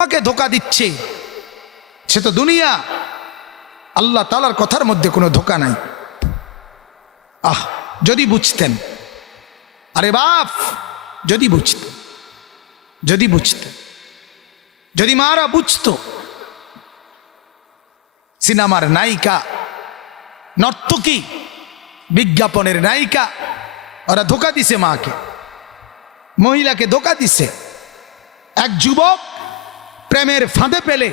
তোমাকে ধোঁকা দিচ্ছে, সে তো দুনিয়া। আল্লাহ তাআলার কথার মধ্যে কোনো ধোঁকা নাই। যদি বুঝতেন, আরে বাপ, যদি বুঝতেন, যদি মারা বুঝতো। সিনেমার নায়িকা, নর্তকী, বিজ্ঞাপনের নায়িকা, ওরা ধোঁকা দিছে মাকে, মহিলাকে ধোঁকা দিছে। এক যুবক প্রেমের ফাঁদে পেলে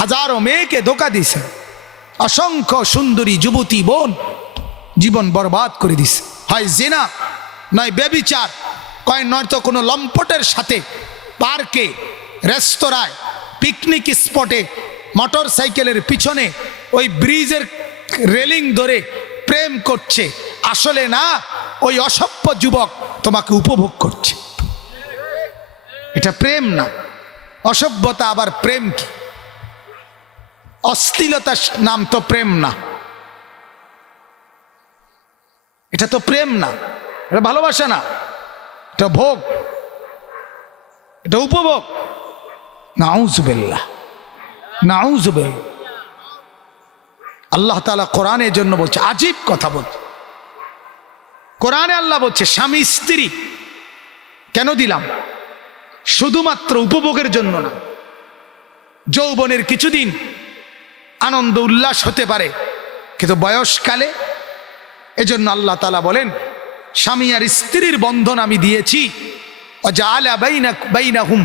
হাজারো মেয়েকে ধোঁকা দিছে। অসংখ্য সুন্দরী যুবতী বোন জীবন বরবাদ করে দিছে। হয় জিনা, নয় ব্যভিচার, নয়তো কোনো লম্পটের সাথে পার্কে, রেস্তোরাঁয়, পিকনিক স্পটে, মোটর সাইকেলের পিছনে ওই ব্রিজের রেলিং ধরে প্রেম করছে। আসলে না, ওই অসভ্য যুবক তোমাকে উপভোগ করছে। এটা প্রেম না, অসভ্যতা। আবার প্রেম কি? অশ্লীলতার নাম তো প্রেম না, এটা তো প্রেম না, এটা ভালোবাসা না, এটা ভোগ, এটা উপভোগ। নাউজুবিল্লাহ, নাউজুবিল্লাহ। আল্লাহ তাআলা কোরআনের জন্য বলছে, আজীব কথা বলছে কোরআনে। আল্লাহ বলছে স্বামী স্ত্রী কেন দিলাম? শুধুমাত্র উপভোগের জন্য না। যৌবনের কিছুদিন আনন্দ উল্লাস হতে পারে, কিন্তু বয়সকালে, এজন্য আল্লাহ তাআলা বলেন স্বামী আর স্ত্রীর বন্ধন আমি দিয়েছি। ওয়াজআলা বাইনাহুম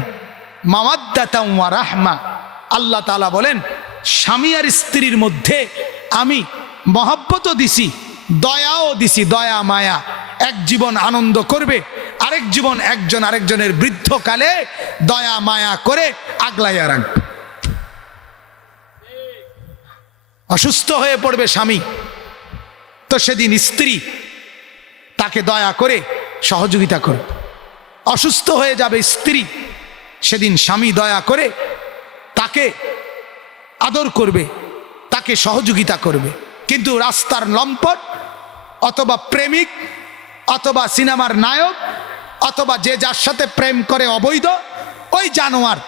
মাওয়াদ্দাতান ওয়া রাহমা। আল্লাহ তাআলা বলেন স্বামী আর স্ত্রীর মধ্যে আমি মহব্বতও দিছি, দয়াও দিছি, দয়া মায়া। এক জীবন আনন্দ করবে, আরেক জীবন একজন আরেকজনের বৃদ্ধকালে দয়া মায়া করে আগলাইয়া রাখবে। অসুস্থ হয়ে পড়বে স্বামী, তো সেদিন স্ত্রী তাকে দয়া করে সহযোগিতা করবে। অসুস্থ হয়ে যাবে স্ত্রী, সেদিন স্বামী দয়া করে তাকে আদর করবে, তাকে সহযোগিতা করবে। কিন্তু রাস্তার লম্পট, অথবা প্রেমিক, অথবা সিনেমার নায়ক, অথবা যে যার সাথে প্রেম করে অবৈধ, ওই জানোয়ার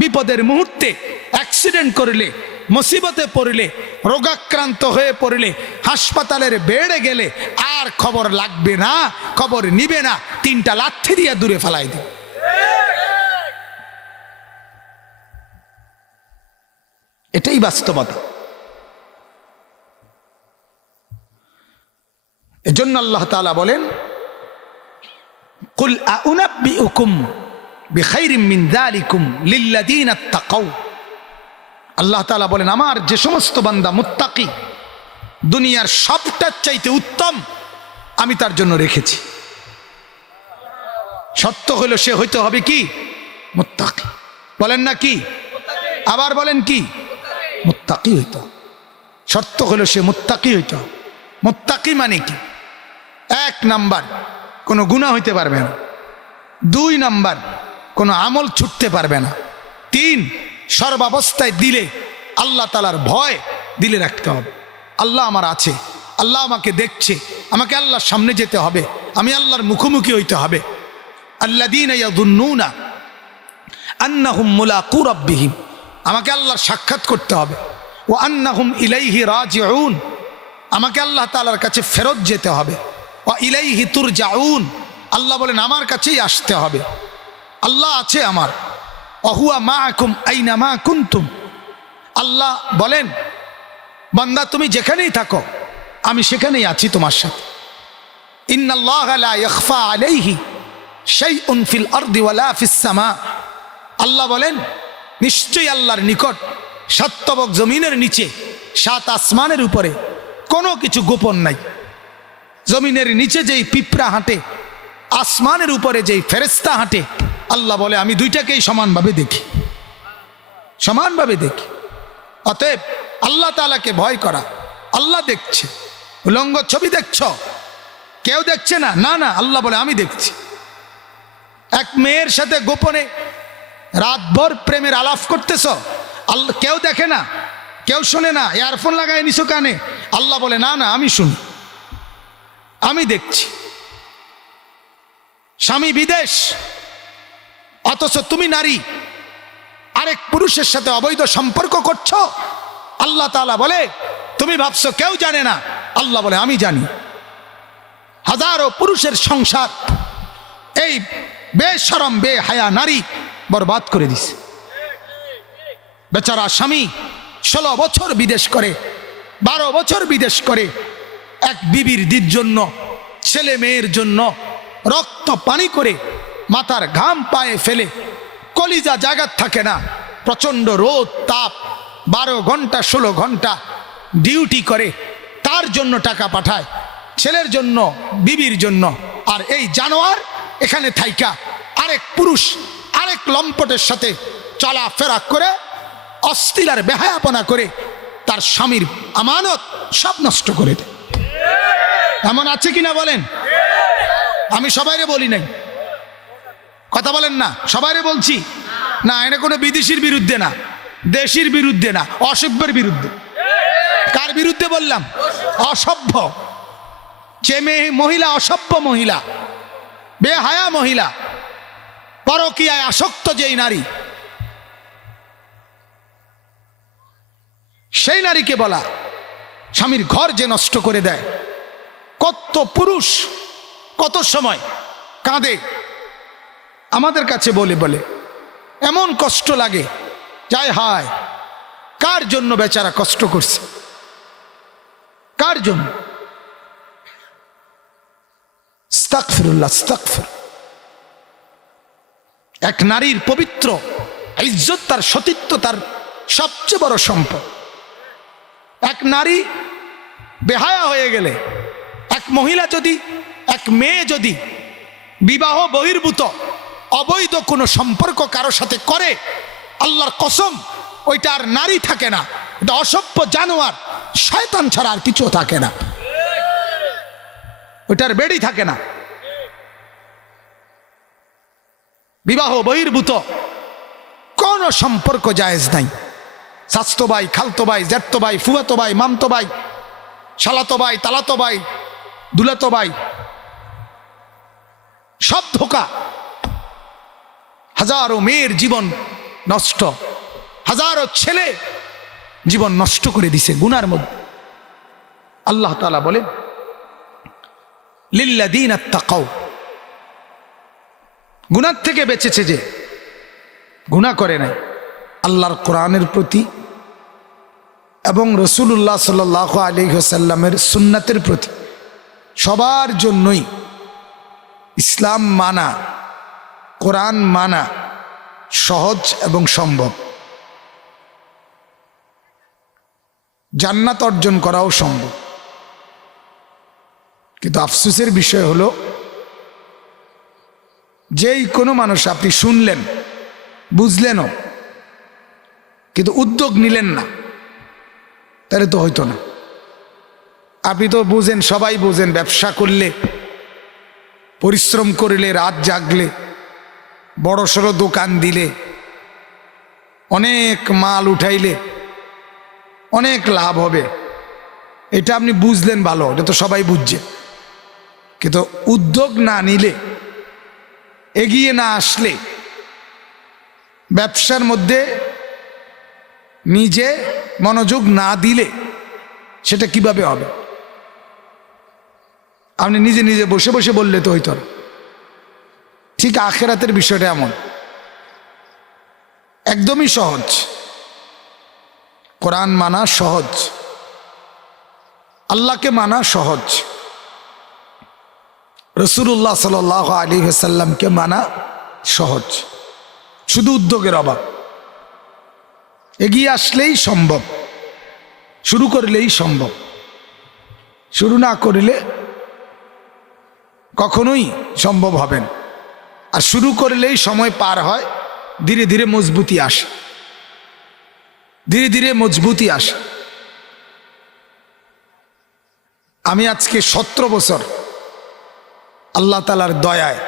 বিপদের মুহূর্তে অ্যাক্সিডেন্ট করলে, মুসিবতে পড়লে, রোগাক্রান্ত হয়ে পড়লে, হাসপাতালের বেডে গেলে আর খবর লাগবে না, খবর নিবে না, 3টা লাথি দিয়ে দূরে ফেলাই দেবে। এটাই বাস্তবতা। এজন্য আল্লাহ তাআলা বলেন কুল আউনাব্বিউকুম বিখাইরিম মিন যালিকুম লিল্লাযীনা তাকাউ। আল্লাহ তাআলা বলেন আমার যে সমস্ত বান্দা মুত্তাকি, দুনিয়ার সবটার চাইতে উত্তম আমি তার জন্য রেখেছি। শর্ত হলো সে হইতে হবে কি? মুত্তাকি। বলেন না কি? আবার বলেন কি? মুত্তাকি হইতে হবে। শর্ত হলো সে মুত্তাকি হইতে হবে। মুত্তাকি মানে কি? 1 নাম্বার, কোনো গুনাহ হইতে পারবে না। 2 নাম্বার, কোনো আমল ছুটতে পারবে না। 3, সর্বাবস্থায় দিলে আল্লাহ তাআলার ভয় দিলে রাখতে হবে। আল্লাহ আমার আছে, আল্লাহ আমাকে দেখছে, আমাকে আল্লাহর সামনে যেতে হবে, আমি আল্লাহর মুখোমুখি হইতে হবে। আল্লাযীনা ইয়াযুন্নুনা আন্নাহুম মুলাকু রাব্বিহিম, আমাকে আল্লাহর সাক্ষাৎ করতে হবে। ওয়া আন্নাহুম ইলাইহি রাজিউন, আমাকে আল্লাহ তাআলার কাছে ফেরত যেতে হবে। ওয়া ইলাইহি তুরজাউন, আল্লাহ বলেন আমার কাছেই আসতে হবে। আল্লাহ আছে আমার। ওয়াহুয়া মাআকুম আইনামা কুনতুম, আল্লাহ বলেন বান্দা তুমি যেখানেই থাকো আমি সেখানেই আছি তোমার সাথে। ইন্নাল্লাহা লা ইয়াখফা আলাইহি শাইউন ফিল আরদি ওয়ালা ফিস সামা, আল্লাহ বলেন নিশ্চয়ই আল্লাহর নিকট 7 তবক জমিনের নিচে, 7 আসমানের উপরে কোনো কিছু গোপন নাই। জমিনের নিচে যেই পিঁপড়া হাঁটে, আসমানের উপরে যেই ফেরেশতা হাঁটে, আল্লাহ বলে আমি দুইটাকেই সমানভাবে দেখি, সমানভাবে দেখি। অতএব আল্লাহ তাআলাকে ভয় করা। আল্লাহ দেখছে। উলঙ্গ ছবি দেখছ, কেউ দেখছে না, না না, আল্লাহ বলে আমি দেখছি। এক মেয়ের সাথে গোপনে রাতভর প্রেমের আলাপ করতেছ, আল্লাহ কেউ দেখে না, কেউ শোনে না, ইয়ারফোন লাগায় নিছো কানে, আল্লাহ বলে না না আমি শুনি, আমি দেখছি। স্বামী বিদেশ, অথচ তুমি নারী, আরেক পুরুষের সাথে অবৈধ সম্পর্ক করছো, আল্লাহ তাআলা বলে তুমি ভাবছো কেউ জানে না, আল্লাহ বলে আমি জানি। হাজারো পুরুষের সংসার এই বেশরম বেহায়া নারী বরবাদ করে দিছে। বেচারা স্বামী 16 বছর বিদেশ করে, 12 বছর বিদেশ করে, এক বিবির দির জন্য, ছেলে মেয়ের জন্য রক্ত পানি করে, মাথার ঘাম পায়ে ফেলে, কলিজা জায়গা থাকে না, প্রচন্ড রোদ তাপ, 12 ঘন্টা 16 ঘন্টা ডিউটি করে, তার জন্য টাকা পাঠায়, ছেলের জন্য, বিবির জন্য। আর এই জানোয়ার এখানে থাইকা আরেক পুরুষ আরেক লম্পটের সাথে চলাফেরা করে, অস্থির আর বেহায়াপনা করে তার স্বামীর আমানত সব নষ্ট করে দেয়। এমন আছে কিনা বলেন? আমি সবাইরে বলি নাই, কথা বলেন না, সবাইরে বলছি না। এটা কোনো বিদেশির বিরুদ্ধে না, দেশির বিরুদ্ধে না, অসভ্যের বিরুদ্ধে। কার বিরুদ্ধে বললাম? অসভ্য। যে মহিলা অসভ্য মহিলা, বেহায়া মহিলা, পরকীয়ায় আসক্ত যেই নারী, সেই নারীকে বলা স্বামীর ঘর যে নষ্ট করে দেয়। কত পুরুষ কত সময় কাঁদে আমাদের কাছে বলে বলে, এমন কষ্ট লাগে, যায় হায় কার জন্য বেচারা কষ্ট করছে, কার জন্য? আস্তাগফিরুল্লাহ, আস্তাগফির। এক নারীর পবিত্র ইজ্জত, তার সতীত্ব তার সবচেয়ে বড় সম্পদ। এক নারী বেহায়া হয়ে গেলে, এক মহিলা যদি, এক মেয়ে যদি বিবাহ বহির্ভূত অবৈধ কোনো সম্পর্ক কারো সাথে করে, আল্লাহর কসম ওইটা আর নারী থাকে না, এটা অসভ্য জানোয়ার, শয়তান ছাড়া আর কিছু থাকে না, ওইটার বেড়ি থাকে না। বিবাহ বহির্ভূত কোন সম্পর্ক জায়েজ নাই। চাচতো ভাই, খালতো ভাই, জ্যাঠতো ভাই, ফুয়াতো ভাই, মামতো ভাই, শালাতো ভাই, তালাতো ভাই, দুলাতো ভাই, সব ধোঁকা। হাজারো মেয়ের জীবন নষ্ট, হাজারো ছেলে জীবন নষ্ট করে দিছে গুনার মধ্যে। আল্লাহ তাআলা বলেন লিল্লাযীনা তাকাউ, গুনার থেকে বেঁচেছে যে গুনাহ করে নাই, আল্লাহর কোরআনের প্রতি এবং রাসূলুল্লাহ সাল্লাল্লাহু আলাইহি ওয়াসাল্লামের সুন্নাতের প্রতি, সবার জন্যই ইসলাম মানা, কোরআন মানা সহজ এবং সম্ভব। জান্নাত অর্জন করাও সম্ভব। কিন্তু আফসোসের বিষয় হলো, যেই কোনো মানুষ আপনি শুনলেন, বুঝলেনও, কিন্তু উদ্যোগ নিলেন না, তাহলে তো হইতো না। আপনি তো বুঝেন, সবাই বুঝেন, ব্যবসা করলে, পরিশ্রম করলে, রাত জাগলে, বড় সড়ো দোকান দিলে, অনেক মাল উঠাইলে অনেক লাভ হবে, এটা আপনি বুঝলেন ভালো, এটা তো সবাই বুঝছে। কিন্তু উদ্যোগ না নিলে, এগিয়ে না আসলে, ব্যবসার মধ্যে নিজে মনোযোগ না দিলে সেটা কিভাবে হবে? আপনি নিজে নিজে বসে বসে বললে তো হইতো না। ঠিক আখিরাতের বিষয়টা এমন, একদমই সহজ। কোরআন মানা সহজ, আল্লাহকে মানা সহজ, রাসূলুল্লাহ সাল্লাল্লাহু আলাইহি ওয়াসাল্লামকে মানা সহজ, শুধু উদ্যোগের অভাব। এগিয়ে আসলেই সম্ভব, শুরু করলেই সম্ভব, শুরু না করলে কখনোই সম্ভব হবে না। আর শুরু করলেই সময় পার হয়, ধীরে ধীরে মজবুতি আসে, ধীরে ধীরে মজবুতি আসে। আমি আজকে 17 বছর আল্লাহ তাআলার দয়ায়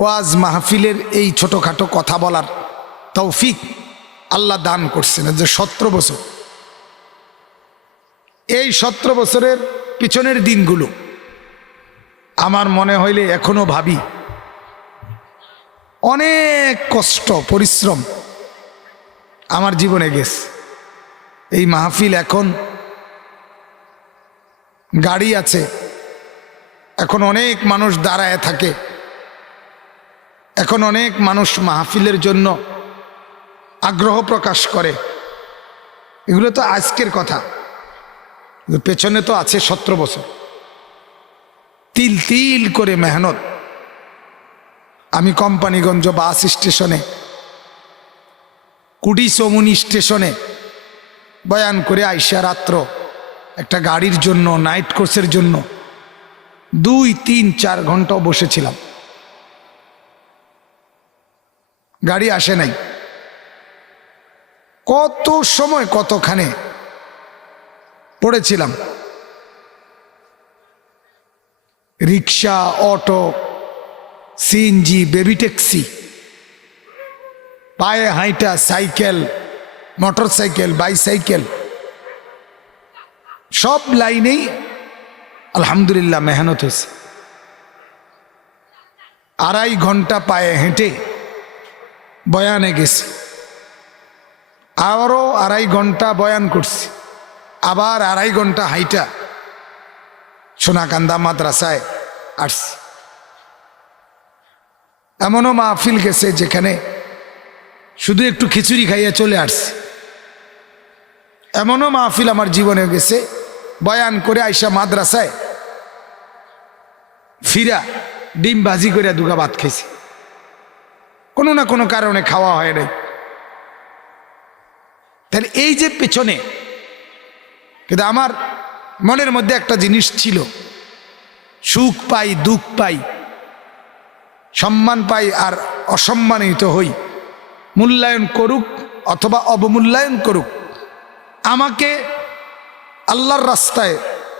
ওয়াজ মাহফিলের এই ছোটোখাটো কথা বলার তৌফিক আল্লাহ দান করছেন। যে 17 বছর, এই 17 বছরের পিছনের দিনগুলো আমার মনে হইলে এখনো ভাবি, অনেক কষ্ট পরিশ্রম আমার জীবনে গেছে। এই মাহফিল, এখন গাড়ি আছে, এখন অনেক মানুষ দাঁড়ায় থাকে, এখন অনেক মানুষ মাহফিলের জন্য আগ্রহ প্রকাশ করে। এগুলো তো আজকের কথা, পেছনে তো আছে 17 বছর তিল তিল করে মেহনত। আমি কোম্পানিগঞ্জ বাস স্টেশনে, কুটি চমুনি স্টেশনে বয়ান করে আইসা রাত্র একটা গাড়ির জন্য, নাইট কোর্সের জন্য 2, 3, 4 ঘন্টাও বসেছিলাম। গাড়ি আসে নাই, কত সময় কতখানে পড়েছিলাম। রিক্সা, অটো, সিএনজি, বেবি ট্যাক্সি, পায়ে হাঁটা, সাইকেল, মোটর সাইকেল, বাইসাইকেল, সব লাইনেই আলহামদুলিল্লাহ মেহনত হয়েছে। 2.5 ঘন্টা পায়ে হেঁটে বয়ানে গেছি, আবারও 2.5 ঘন্টা বয়ান করছি, আবার 2.5 ঘন্টা হাইটা সোনাকান্দা মাদ্রাসায় আসছি। এমনও মাহফিল গেছে যেখানে শুধু একটু খিচুড়ি খাইয়ে চলে আসছি। এমনও মাহফিল আমার জীবনে গেছে, বয়ান করে আইসা মাদ্রাসায় ফিরা ডিম ভাজি করে 2 ভাত খেয়েছি। কোনো না কোনো কারণে খাওয়া হয় নাই। তাহলে এই যে পেছনে, কিন্তু আমার মনের মধ্যে একটা জিনিস ছিল, সুখ পাই, দুঃখ পাই, সম্মান পাই আর অসম্মানিত হই, মূল্যায়ন করুক অথবা অবমূল্যায়ন করুক, আমাকে আল্লাহর রাস্তায়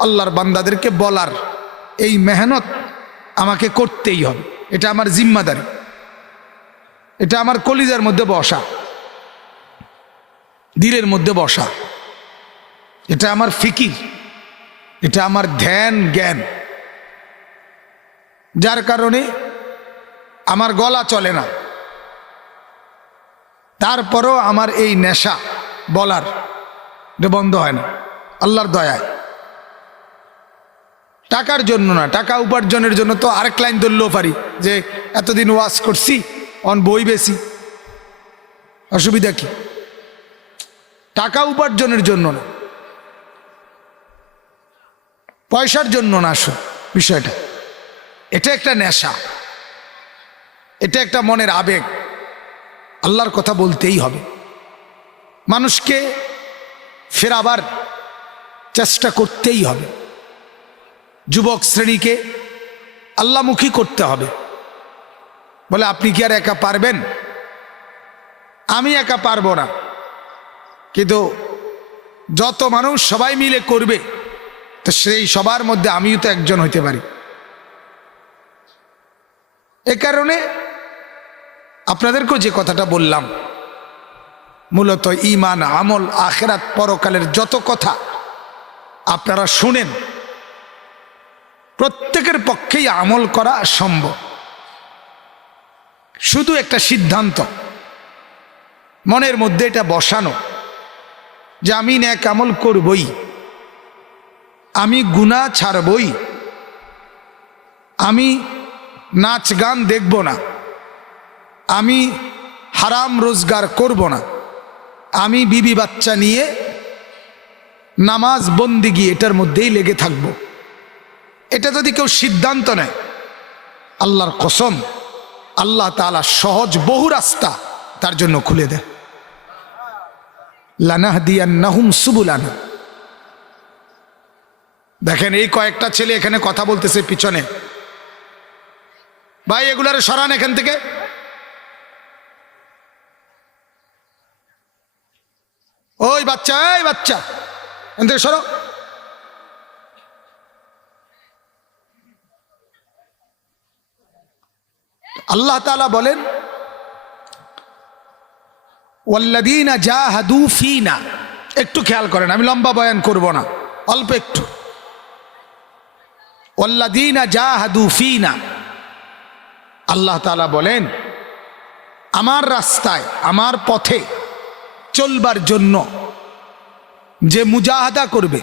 আল্লাহর বান্দাদেরকে বলার এই মেহনত আমাকে করতেই হবে। এটা আমার জিম্মাদারি, এটা আমার কলিজার মধ্যে বসা, দিলের মধ্যে বসা, এটা আমার ফিকির, এটা আমার ধ্যান জ্ঞান। যার কারণে আমার গলা চলে না, তারপরও আমার এই নেশা বলার এটা বন্ধ হয় না আল্লাহর দয়ায়। টাকার জন্য না, টাকা উপার্জনের জন্য তো আরেক লাইন ধরলেও পারি যে এতদিন ওয়াজ করছি, অন বই বেশি, অসুবিধা কি? টাকা উপার্জনের জন্য না, পয়সার জন্য না বিষয়টা। এটা একটা নেশা, এটা একটা মনের আবেগ। আল্লাহর কথা বলতেই হবে, মানুষকে ফেরাবার চেষ্টা করতেই হবে, যুবক শ্রেণীকে আল্লাহমুখী করতে হবে। বলে আপনি কি আর একা পারবেন? আমি একা পারবো না, কিন্তু যত মানুষ সবাই মিলে করবে তো সেই সবার মধ্যে আমিও তো একজন হইতে পারি। এ কারণে আপনাদেরকেও যে কথাটা বললাম, মূলত ঈমান, আমল, আখিরাত, পরকালের যত কথা আপনারা শুনেন, প্রত্যেকের পক্ষেই আমল করা সম্ভব। শুধু একটা সিদ্ধান্ত মনের মধ্যে এটা বসানো যে আমি নেক আমল করবই, আমি গুনাহ ছাড়বই, আমি নাচ গান দেখব না, আমি হারাম রোজগার করব না, আমি বিবি বাচ্চা নিয়ে নামাজ বন্দিগি এটার মধ্যেই লেগে থাকব। এটা যদি কেউ সিদ্ধান্ত নেয়, আল্লাহর কসম আল্লাহ তাআলা সহজ বহু রাস্তা তার জন্য খুলে দেয়। লানাহদিয়ান্নাহুম সুবুলানা। দেখেন এই কয়েকটা ছেলে এখানে কথা বলতেছে পিছনে, ভাই এগুলারে সরান এখান থেকে। ওই বাচ্চা, এই বাচ্চা এখান থেকে সরো। আল্লাহ তাআলা বলেন ওয়াল্লাযীনা জাহাদু ফীনা। একটু খেয়াল করেন, আমি লম্বা বয়ান করব না, অল্প একটু। ওয়াল্লাযীনা জাহাদু ফীনা, আল্লাহ তাআলা বলেন আমার রাস্তায়, আমার পথে চলবার জন্য যে মুজাহাদা করবে।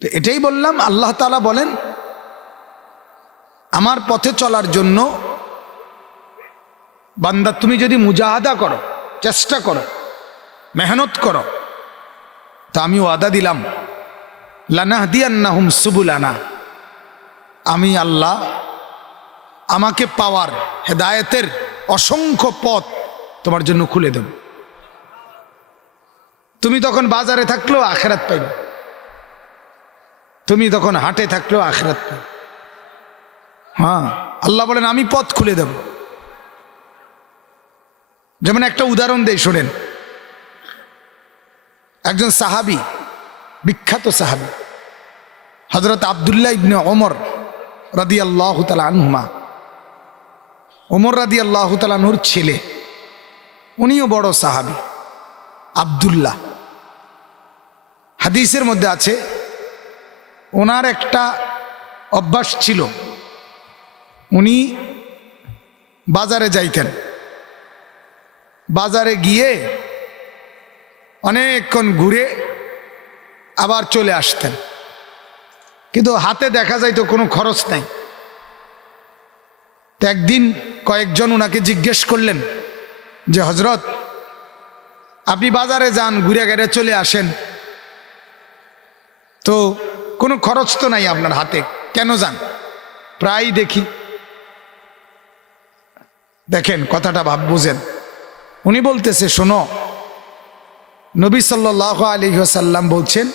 তো এটাই বললাম, আল্লাহ তাআলা বলেন আমার পথে চলার জন্য বান্দা তুমি যদি মুজাহাদা করো, চেষ্টা করো, মেহনত করো, তা আমি ওয়াদা দিলাম লানাহদিয়ান্নাহুম সুবুলানা, আমি আল্লাহ আমাকে পাওয়ার হেদায়েতের অসংখ্য পথ তোমার জন্য খুলে দেব। তুমি তখন বাজারে থাকলেও আখিরাত পাইবে, তুমি তখন হাটে থাকলেও আখিরাত পাইবে। হ্যাঁ, আল্লাহ বলেন আমি পথ খুলে দেব। যেমন একটা উদাহরণ দেই, শোনেন। একজন সাহাবী, বিখ্যাত সাহাবী হযরত আব্দুল্লাহ ইবনে ওমর রাদিয়াল্লাহু তাআলা আনহুমা, ওমর রাদিয়াল্লাহু তাআলা আনহুর ছেলে, উনিও বড় সাহাবী আব্দুল্লাহ। হাদিসের মধ্যে আছে ওনার একটা অভ্যাস ছিল, উনি বাজারে যাইতেন, বাজারে গিয়ে অনেকক্ষণ ঘুরে আবার চলে আসতেন, কিন্তু হাতে দেখা যাইতো কোনো খরচ নাই। তো একদিন কয়েকজন ওনাকে জিজ্ঞেস করলেন যে হযরত আপনি বাজারে যান, ঘুরে ঘুরে চলে আসেন, তো কোনো খরচ তো নাই আপনার হাতে, কেন যান? প্রায় দেখি। দেখেন কথাটা বুঝেন। উনি বলতেছে শোনো, নবী সাল্লাল্লাহু আলাইহি ওয়াসাল্লাম বলছেন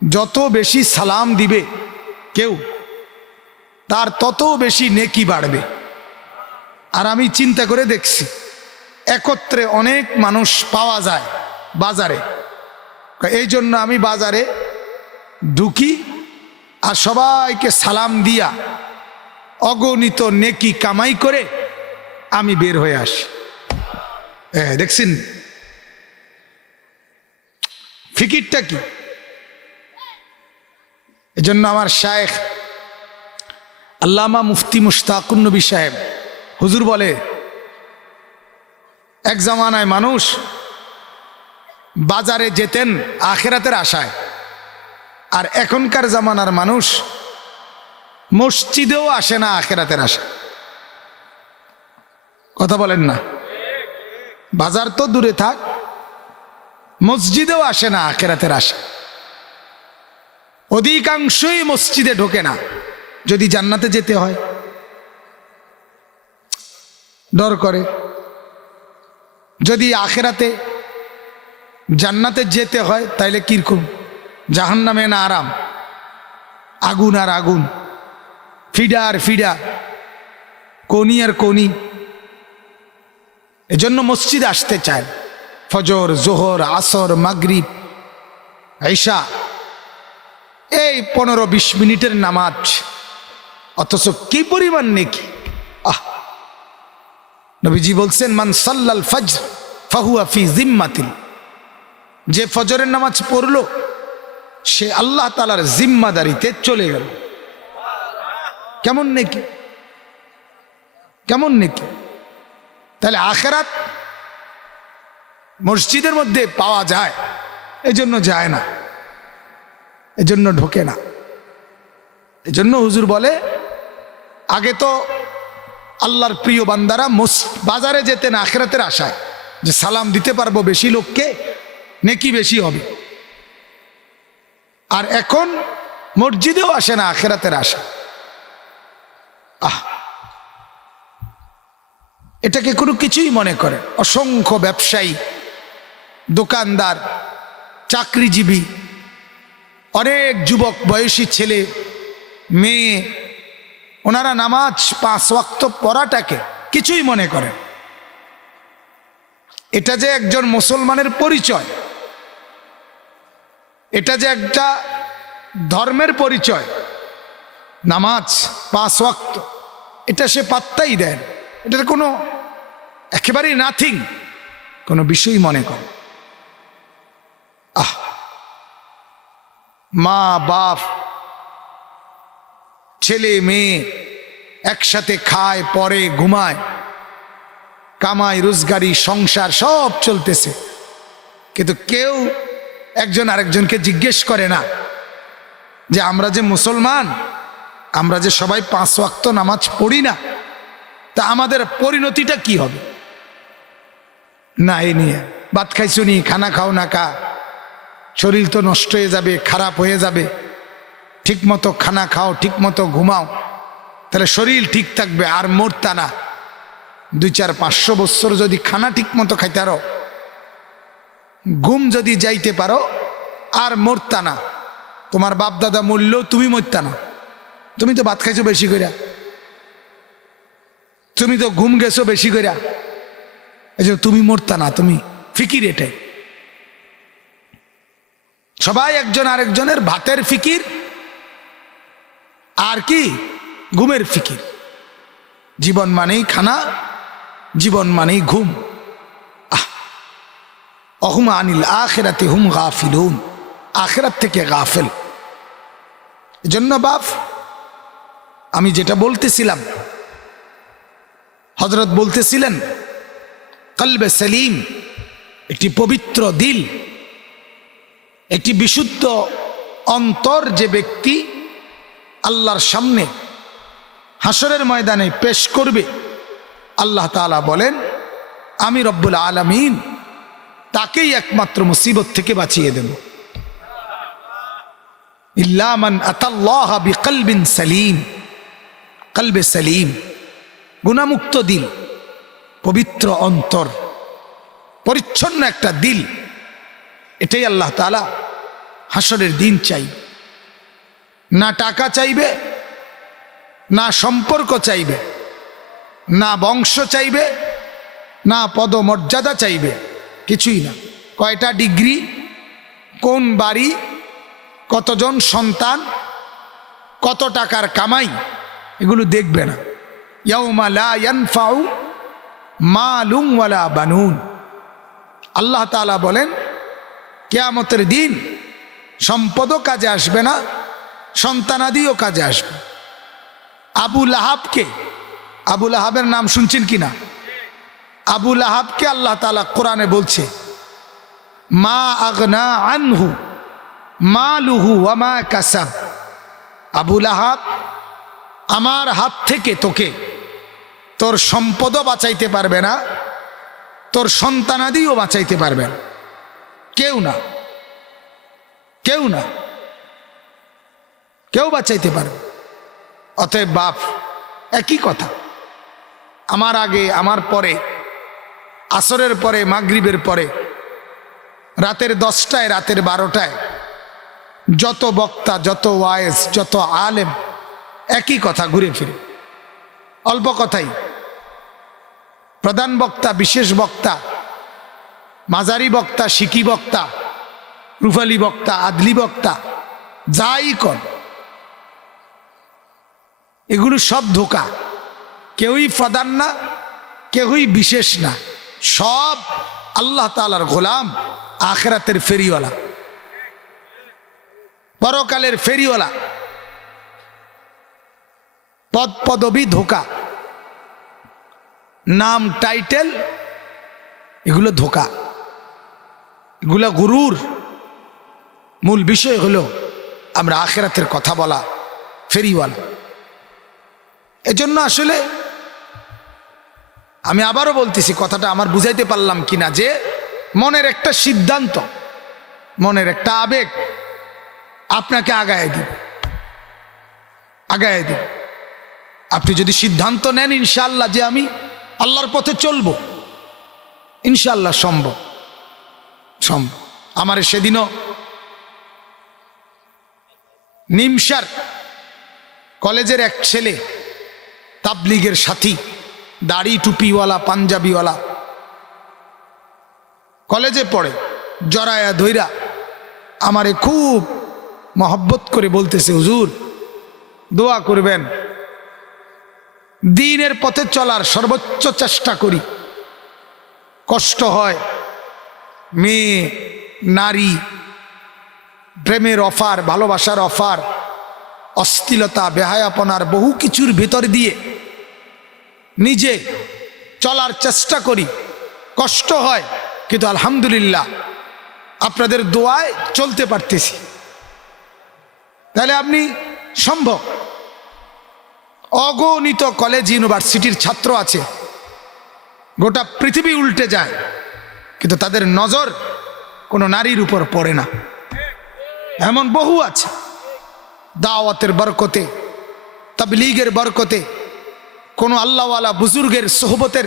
যত বেশি সালাম দিবে কেউ, তার তত বেশি নেকি বাড়বে। আর আমি চিন্তা করে দেখছি একত্রে অনেক মানুষ পাওয়া যায় বাজারে, এই জন্য আমি বাজারে ঢুকি আর সবাইকে সালাম দিয়া অগণিত নেকি কামাই করে আমি বের হয়ে আসি। দেখছেন ফিকিরটা কি? এজন্য আমার শায়েখ আল্লামা মুফতি মুশতাকুন নবী সাহেব হুজুর বলে, এক জামানায় মানুষ বাজারে যেতেন আখিরাতের আশায়, আর এখনকার জামানার মানুষ মসজিদেও আসে না আখিরাতের আশায়। কথা বলেন না? বাজার তো দূরে থাক, মসজিদেও আসে না আখিরাতের আশা। অধিকাংশই মসজিদে ঢোকে না যদি জান্নাতে যেতে হয়, ডর করে। যদি আখিরাতে জান্নাতে যেতে হয় তাইলে কিরকম? জাহান্নামে না আরাম, আগুন আর আগুন, ফিডা আর ফিডা, কোনি আর কোনি। এজন্য মসজিদ আসতে চায়, ফজর, জোহর, আসর, মাগরিব, ঈশা, এই 15-20 মিনিটের নামাজ, অথচ কি পরিমাণ নেকি! নবীজি বলছেন মান সাল্লাল ফজর ফাহুয়া ফি জিম্মাতিন, যে ফজরের নামাজ পড়লো সে আল্লাহ তাআলার জিম্মাদারিতে চলে গেল। কেমন নেকি, কেমন নেকি! তাহলে আখিরাত মসজিদের মধ্যে পাওয়া যায়, এজন্য যায় না, এজন্য ঢোকে না। এজন্য হুজুর বলে আগে তো আল্লাহর প্রিয় বান্দারা বাজারে যেতেন আখিরাতের আশায়, যে সালাম দিতে পারবো বেশি লোককে, নেকি বেশি হবে। আর এখন মসজিদেও আসে না আখিরাতের আশা। এটাকে কোনো কিছুই মনে করে। অসংখ্য ব্যবসায়ী, দোকানদার, চাকরিজীবী, অনেক যুবক বয়সী ছেলে মেয়ে, ওনারা নামাজ 5 ওয়াক্ত পড়াটাকে কিছুই মনে করে। এটা যে একজন মুসলমানের পরিচয়, এটা যে একটা ধর্মের পরিচয়, নামাজ 5 ওয়াক্ত, এটা সে পাত্তাই দেয় না। এটা কোনো একেবারেই নাথিং, কোনো বিষয় মনে করে। মা বাপ ছেলে মেয়ে একসাথে খায়, পরে ঘুমায়, কামাই রোজগারি সংসার সব চলতেছে, কিন্তু কেউ একজন আরেকজনকে জিজ্ঞেস করে না যে আমরা যে মুসলমান, আমরা যে সবাই 5 ওয়াক্ত নামাজ পড়ি না, তা আমাদের পরিণতিটা কি হবে? না, এই নিয়ে ভাত খাইছো নি, খানা খাও না কা, শরীর তো নষ্ট হয়ে যাবে, খারাপ হয়ে যাবে, ঠিক মতো খানা খাও, ঠিক মতো ঘুমাও, তাহলে শরীর ঠিক থাকবে আর মরতা না। 200-500 বছর যদি খানা ঠিক মতো খাইতে পারো, ঘুম যদি যাইতে পারো, আর মরতা না। তোমার বাপ দাদা মরলেও তুমি মরতা না। তুমি তো ভাত খাইছো বেশি কইরা, তুমি তো ঘুম গেছো বেশি কইরা, এই যে তুমি মরতা না। তুমি ফিকির এটাই, সবাই একজন আরেকজনের ভাতের ফিকির আর কি ঘুমের ফিকির। জীবন মানেই খানা, জীবন মানেই ঘুম। অহুম আনিল আখিরাতি হুম গাফিলুন, আখিরাত থেকে গাফেল। এজন্য বাপ, আমি যেটা বলতেছিলাম, হযরত বলতেছিলেন কলবে সেলিম, একটি পবিত্র দিল, একটি বিশুদ্ধ অন্তর যে ব্যক্তি আল্লাহর সামনে হাসরের ময়দানে পেশ করবে, আল্লাহ তাআলা বলেন আমি রব্বুল আলামিন তাকেই একমাত্র মুসিবত থেকে বাঁচিয়ে দেব। ইল্লা মান আতাল্লাহ বিকলবিন সালিম, কলবে সালিম, গুনাহমুক্ত দিল, পবিত্র অন্তর, পরিচ্ছন্ন একটা দিল, এটাই আল্লাহ তাআলা হাসরের দিন চাই। না টাকা চাইবে, না সম্পর্ক চাইবে, না বংশ চাইবে, না পদমর্যাদা চাইবে, কিছুই না। কয়টা ডিগ্রি, কোন বাড়ি, কতজন সন্তান, কত টাকার কামাই, এগুলো দেখবে না। ইয়াউমা লা ইয়ানফাউ মালুন ওয়ালা বানুন, আল্লাহ তাআলা বলেন কিয়ামতের দিন সম্পদও কাজে আসবে না, সন্তানাদিও কাজে আসবে। আবু লাহাবকে, আবু লাহাবের নাম শুনছেন কিনা? আবু লাহাবকে আল্লাহ তাআলা কোরআনে বলছে মা আগনা আনহু মালুহু ওয়া মা কাসাব। আবু লাহাব, আমার হাত থেকে তোকে তোর সম্পদও বাঁচাইতে পারবে না, তোর সন্তানাদিও বাঁচাইতে পারবে না, কেউ না, কেউ না, কেউ বাঁচাইতে পারবে। অতএব বাপ, একই কথা, আমার আগে, আমার পরে, আসরের পরে, মাগরিবের পরে, রাতের 10টায়, রাতের 12টায় যত বক্তা, যত ওয়ায়েজ, যত আলেম একই কথা ঘুরে ফিরে, অল্প কথাই। প্রধান বক্তা, বিশেষ বক্তা, মাজারি বক্তা, শিকি বক্তা, রুফালি বক্তা, আদলি বক্তা, যাই কর, এগুলো সব ধোঁকা। কেউই প্রধান না, কেউই বিশেষ না, সব আল্লাহ তাআলার গোলাম, আখিরাতের ফেরিওয়ালা, পরকালের ফেরিওয়ালা। পদ পদবি ধোঁকা, নাম টাইটেল, এগুলো ধোঁকা, এগুলো গুরুর। মূল বিষয় হলো আমরা আখিরাতের কথা বলা, ফেরিওয়ালা। এজন্য আসলে আমি আবারও বলতেছি, কথাটা আমার বুঝাইতে পারলাম কিনা, যে মনের একটা সিদ্ধান্ত, মনের একটা আবেগ আপনাকে আগায় দিবে, আগায় দিবে। আপনি যদি সিদ্ধান্ত নেন ইনশাআল্লাহ যে আমি আল্লাহর পথে চলবো, ইনশাআল্লাহ সম্ভব, সম্ভব। আমার সেদিনও নিমসার কলেজের এক ছেলে, তাবলিগের সাথী, দাড়ি টুপিওয়ালা, পাঞ্জাবিওয়ালা, কলেজে পড়ে, জরায়া ধইরা আমারে খুব মহব্বত করে বলতেছে, হুজুর দোয়া করবেন, দ্বীনের পথে চলার সর্বোচ্চ চেষ্টা করি, কষ্ট হয়, মেয়ে নারী, প্রেমের অফার, ভালোবাসার অফার, অশ্লীলতা, বেহায়াপনার বহু কিছুর ভেতর দিয়ে নিজে চলার চেষ্টা করি, কষ্ট হয়, কিন্তু আলহামদুলিল্লাহ আপনাদের দোয়ায় চলতে পারতেছি। তাহলে আপনি সম্ভব। অগণিত কলেজ ইউনিভার্সিটির ছাত্র আছে, গোটা পৃথিবী উল্টে যায়, কিন্তু তাদের নজর কোনো নারীর উপর পড়ে না। এমন বহু আছে, দাওয়াতের বরকতে, তাবলীগের বরকতে, কোনো আল্লাহওয়ালা বুজুর্গের সোহবতের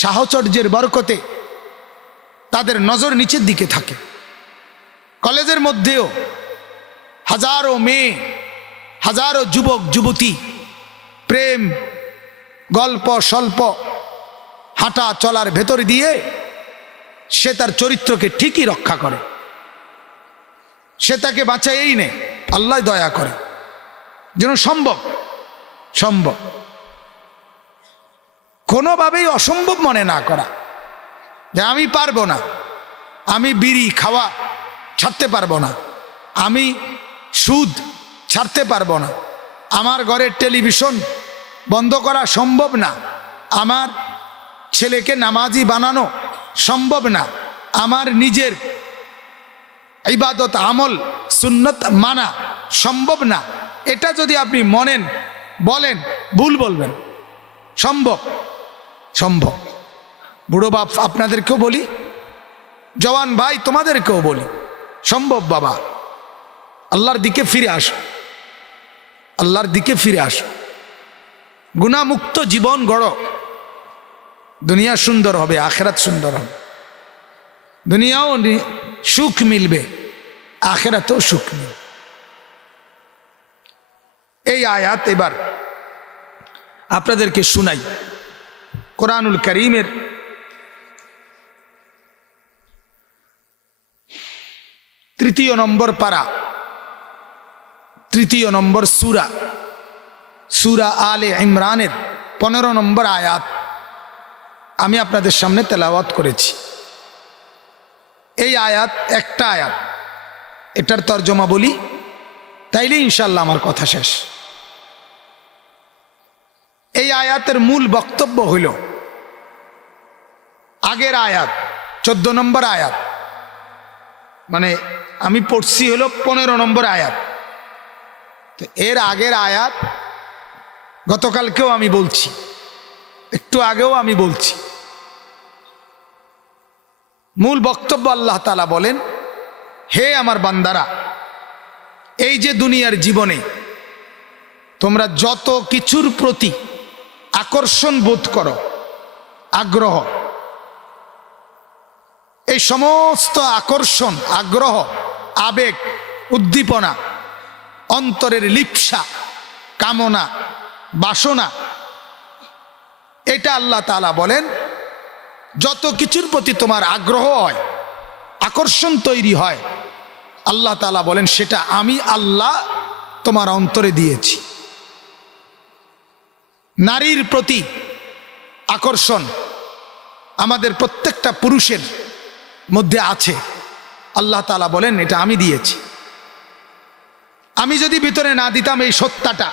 সাহচর্যের বরকতে তাদের নজর নিচের দিকে থাকে। কলেজের মধ্যেও হাজারো মেয়ে, হাজারো যুবক যুবতী প্রেম, গল্প স্বল্প, হাঁটা চলার ভেতর দিয়ে সে তার চরিত্রকে ঠিকই রক্ষা করে, সে তাকে বাঁচাইই নেই, আল্লাহ দয়া করে। যেন সম্ভব, সম্ভব, কোনোভাবেই অসম্ভব মনে না করা যে আমি পারবো না, আমি বিড়ি খাওয়া ছাড়তে পারবো না, আমি সুদ ছাড়তে পারবো না, আমার ঘরের টেলিভিশন বন্ধ করা সম্ভব না, আমার ছেলেকে নামাজি বানানো সম্ভব না, আমার নিজের ইবাদত আমল সুন্নত মানা সম্ভব না। এটা যদি আপনি মনেন, বলেন, ভুল বলবেন। সম্ভব, সম্ভব। বুড়ো বাপ আপনাদেরকেও বলি, জওয়ান ভাই তোমাদেরকেও বলি, সম্ভব বাবা। আল্লাহর দিকে ফিরে আসো, আল্লাহর দিকে ফিরে আসো, গুনাহমুক্ত জীবন গড়ো। দুনিয়া সুন্দর হবে, আখেরাত সুন্দর হবে। দুনিয়াও সুখ মিলবে, আখেরাতেও সুখ মিলবে। এই আয়াত এবার আপনাদেরকে শুনাই। কোরআনুল কারীমের 3 নম্বর পারা, 3 নম্বর সূরা, সূরা আলে ইমরানের 15 নম্বর আয়াত আমি আপনাদের সামনে তেলাওয়াত করেছি। এই আয়াত একটা আয়াত, এটার তর্জমা বলি, তাইলে ইনশাল্লাহ আমার কথা শেষ। এই আয়াতের মূল বক্তব্য হইল, আগের আয়াত 14 নম্বর আয়াত, মানে আমি পড়ছি হলো 15 নম্বর আয়াত। তো এর আগের আয়াত গতকালকেও আমি বলছি, একটু আগেও আমি বলছি। মূল বক্তব্য আল্লাহ তাআলা বলেন, হে আমার বান্দারা, এই যে দুনিয়ার জীবনে তোমরা যত কিছুর প্রতি আকর্ষণ বোধ করো, আগ্রহ, এই সমস্ত আকর্ষণ, আগ্রহ, আবেগ, উদ্দীপনা, অন্তরের লিপ্সা, কামনা, বাসনা, এটা আল্লাহ তাআলা বলেন যত কিছুর প্রতি তোমার আগ্রহ হয়, আকর্ষণ তৈরি হয়, আল্লাহ তাআলা বলেন সেটা আমি আল্লাহ তোমার অন্তরে দিয়েছি। নারীর প্রতি আকর্ষণ আমাদের প্রত্যেকটা পুরুষের মধ্যে আছে, আল্লাহ তাআলা বলেন এটা আমি দিয়েছি। আমি যদি ভিতরে না দিতাম এই সত্তাটা,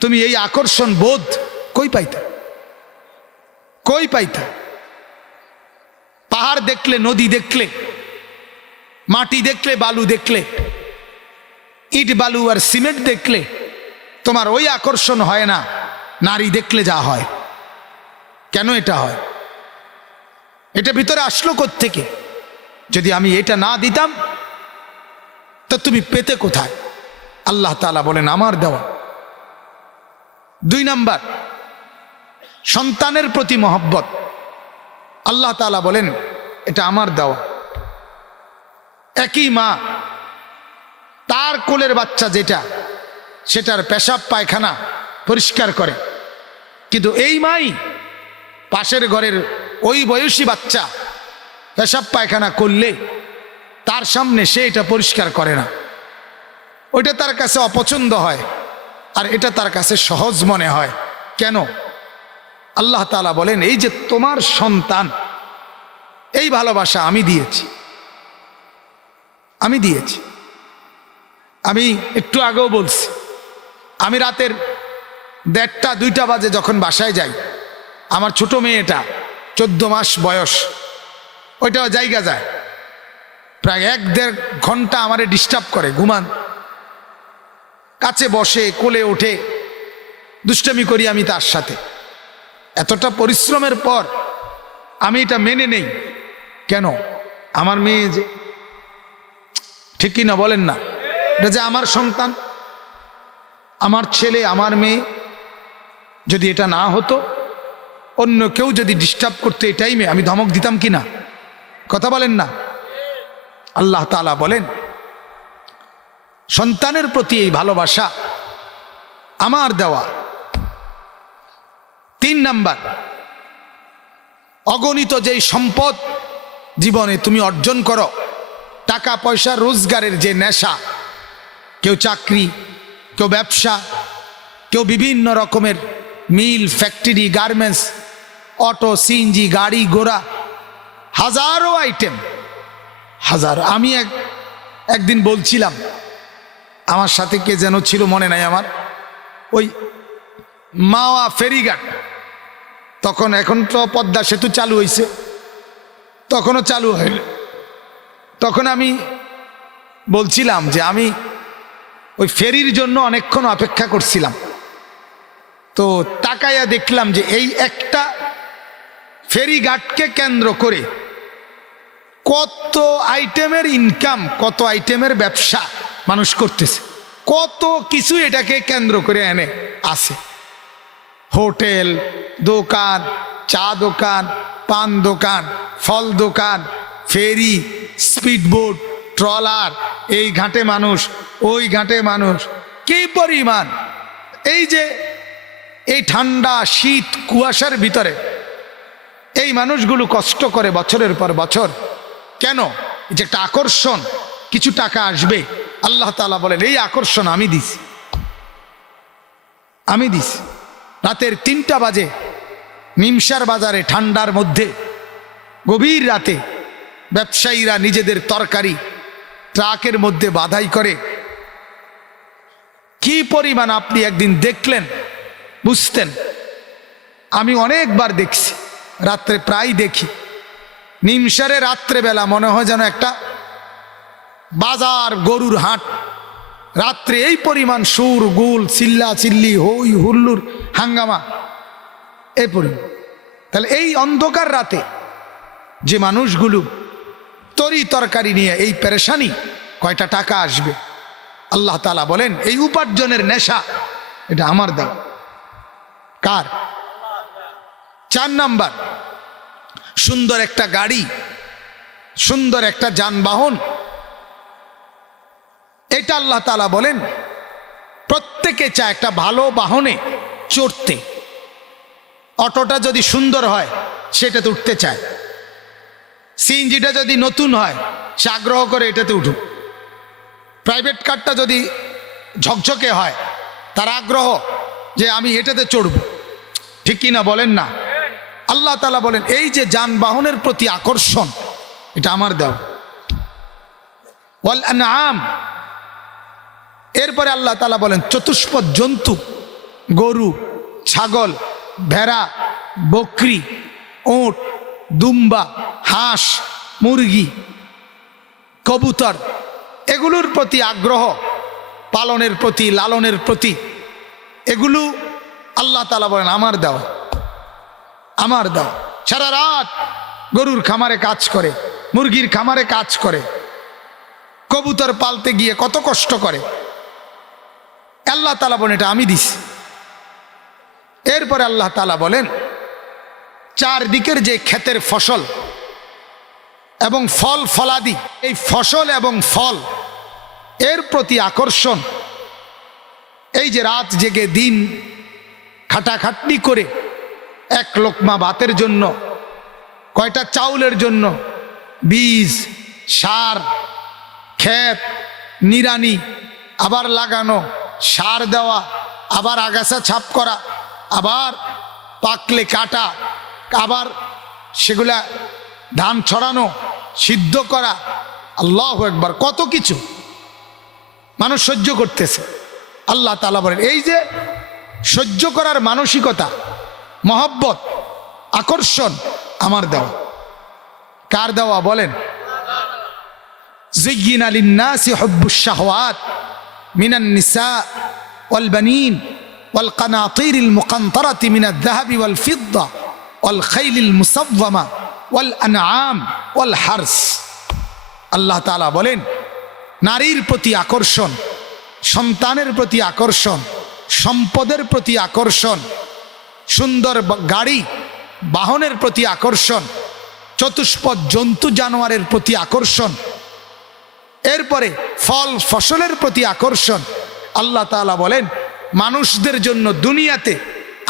তুমি এই আকর্ষণ বোধ কই পাইতা? কই পাইতা? পাহাড় দেখলে, নদী দেখলে, মাটি দেখলে, বালু দেখলে, ইট বালু আর সিমেন্ট দেখলে তোমার ওই আকর্ষণ হয় না নারী দেখলে যা হয়। কেন এটা হয়? এটা ভিতরে আসলো কোত্থেকে? যদি আমি এটা না দিতাম তো তুমি পেতে কোথায়? আল্লাহ তাআলা বলেন আমার দেওয়া। 2 নাম্বার, সন্তানের প্রতি মহব্বত, আল্লাহ তাআলা বলেন এটা আমার দেওয়া। একই মা তার কোলের বাচ্চা যেটা, সেটার পেশাব পায়খানা পরিষ্কার করে, কিন্তু এই মাই পাশের ঘরের ওই বয়সী বাচ্চা পেশাব পায়খানা করলে তার সামনে সে এটা পরিষ্কার করে না। ওইটা তার কাছে অপছন্দ হয়, আর এটা তার কাছে সহজ মনে হয়। কেন? আল্লাহ তাআলা বলেন এই যে তোমার সন্তান, এই ভালোবাসা আমি দিয়েছি, আমি দিয়েছি। আমি একটু আগেও বলছি, আমি রাতের 1:30-2টা বাজে যখন বাসায় যাই, আমার ছোট মেয়েটা 14 মাস বয়স, ওইটাও জায়গা যায়, প্রায় 1-1.5 ঘন্টা আমারে ডিস্টার্ব করে, ঘুমান, কাছে বসে, কোলে ওঠে, দুষ্টামি করি আমি তার সাথে। এতটা পরিশ্রমের পর আমি এটা মেনে নেই। কেন? আমার মেয়ে যে, ঠিক কি না বলেন না? এটা যে আমার সন্তান, আমার ছেলে, আমার মেয়ে, যদি এটা না হতো, অন্য কেউ যদি ডিস্টার্ব করতো এই টাইমে, আমি ধমক দিতাম কি না? কথা বলেন না? আল্লাহ তাআলা বলেন সন্তানের প্রতি এই ভালোবাসা আমার দেওয়া। 3 নাম্বার, অগণিত যেই সম্পদ জীবনে তুমি অর্জন করো, টাকা পয়সা রোজগারের যে নেশা, কেউ চাকরি, কেউ ব্যবসা, কেউ বিভিন্ন রকমের মিল, ফ্যাক্টরি, গার্মেন্টস, অটো, সিএনজি, গাড়ি ঘোড়া, হাজারো আইটেম, হাজারো। আমি একদিন বলছিলাম, আমার সাথে কে যেন ছিল মনে নাই আমার, ওই মাওয়া ফেরিঘাট, তখন, এখন তো পদ্মা সেতু চালু হয়েছে, তখনও চালু হয়নি। তখন আমি বলছিলাম যে আমি ওই ফেরির জন্য অনেকক্ষণ অপেক্ষা করছিলাম। তো তাকাইয়া দেখলাম যে এই একটা ফেরিঘাটকে কেন্দ্র করে কত আইটেমের ইনকাম, কত আইটেমের ব্যবসা মানুষ করতেছে, কত কিছু এটাকে কেন্দ্র করে এনে আছে। হোটেল, দোকান, চা দোকান, পান দোকান, ফল দোকান, ফেরি, স্পিডবোট, ট্রলার, এই ঘাটে মানুষ, ওই ঘাটে মানুষ, কি পরিমাণ! এই যে এই ঠান্ডা, শীত, কুয়াশার ভিতরে এই মানুষগুলো কষ্ট করে বছরের পর বছর। কেন? যে একটা আকর্ষণ, কিছু টাকা আসবে। আল্লাহ তাআলা বলেন এই আকর্ষণ আমি দিছি, আমি দিছি। রাতের 3টা বাজে নিমসার বাজারে, ঠান্ডার মধ্যে, গভীর রাতে ব্যবসায়ীরা নিজেদের তরকারি ট্রাকের মধ্যে বাধাই করে। কি পরিমাণ আপনি একদিন দেখলেন, বুঝতেন। আমি অনেকবার দেখছি, রাত্রে প্রায় দেখি। নিমসারে রাত্রেবেলা মনে হয় যেন একটা বাজার, গরুর হাট। রাত্রে এই পরিমাণ সুর, গুল, চিল্লা চিল্লি, হই হুল্লুর, হাঙ্গামা, এই পরিমাণ। তাহলে এই অন্ধকার রাতে যে মানুষগুলো তরি তরকারি নিয়ে এই পেরেশানি, কয়টা টাকা আসবে? আল্লাহ তাআলা বলেন এই উপার্জনের নেশা এটা আমার দাও। কার? 4 নাম্বার, সুন্দর একটা গাড়ি, সুন্দর একটা যানবাহন, এটা আল্লাহ তাআলা বলেন প্রত্যেকে চায় একটা ভালো বাহনে চড়তে। অটোটা যদি সুন্দর হয় সেটাতে উঠতে চায়, সিএনজিটা যদি নতুন হয় সে আগ্রহ করে এটাতে উঠুক, প্রাইভেট কারটা যদি ঝকঝকে হয় তার আগ্রহ যে আমি এটাতে চড়ব। ঠিক কি না বলেন না? আল্লাহ তাআলা বলেন এই যে যানবাহনের প্রতি আকর্ষণ এটা আমার দেওয়া। ওয়াল আনআম, এরপরে আল্লাহ তাআলা বলেন চতুষ্পদ জন্তু, গরু, ছাগল, ভেড়া, বকরি, ওট, দুম্বা, হাঁস, মুরগি, কবুতর, এগুলোর প্রতি আগ্রহ, পালনের প্রতি, লালনের প্রতি, এগুলো আল্লাহ তাআলা বলেন আমার দেওয়া, আমার দেওয়া। সারা রাত গরুর খামারে কাজ করে, মুরগির খামারে কাজ করে, কবুতর পালতে গিয়ে কত কষ্ট করে, আল্লাহ তাআলা বলেন এটা আমি দিছি। এরপরে আল্লাহ তাআলা বলেন চারদিকের যে ক্ষেতের ফসল এবং ফল ফলাদি, এই ফসল এবং ফল এর প্রতি আকর্ষণ, এই যে রাত জেগে দিন খাটাখাটনি করে এক লোকমা ভাতের জন্য, কয়টা চাউলের জন্য বীজ, সার, ক্ষেত নিড়ানি, আবার লাগানো, সার দেওয়া, আবার আগাছা ছাপ করা, আবার পাকলে কাটা, আবার সেগুলা ধান ছড়ানো, সিদ্ধ করা, আল্লাহু আকবার, কত কিছু মানুষ সহ্য করতেছে। আল্লাহ তাআলা বলেন এই যে সহ্য করার মানসিকতা, মহব্বত, আকর্ষণ আমার দেওয়া। কার দেওয়া বলেন? زين للناس حب الشهوات من النساء والبنين والقناطير المقنطرة من الذهب والفضة والخيل المسومة والأنعام والحرث। আল্লাহ তাআলা বলেন নারীর প্রতি আকর্ষণ, সন্তানের প্রতি আকর্ষণ, সম্পদের প্রতি আকর্ষণ, সুন্দর গাড়ি বাহনের প্রতি আকর্ষণ, চতুষ্পদ জন্তু জানোয়ারের প্রতি আকর্ষণ, এরপরে ফল ফসলের প্রতি আকর্ষণ। আল্লাহ তাআলা বলেন মানুষদের জন্য দুনিয়াতে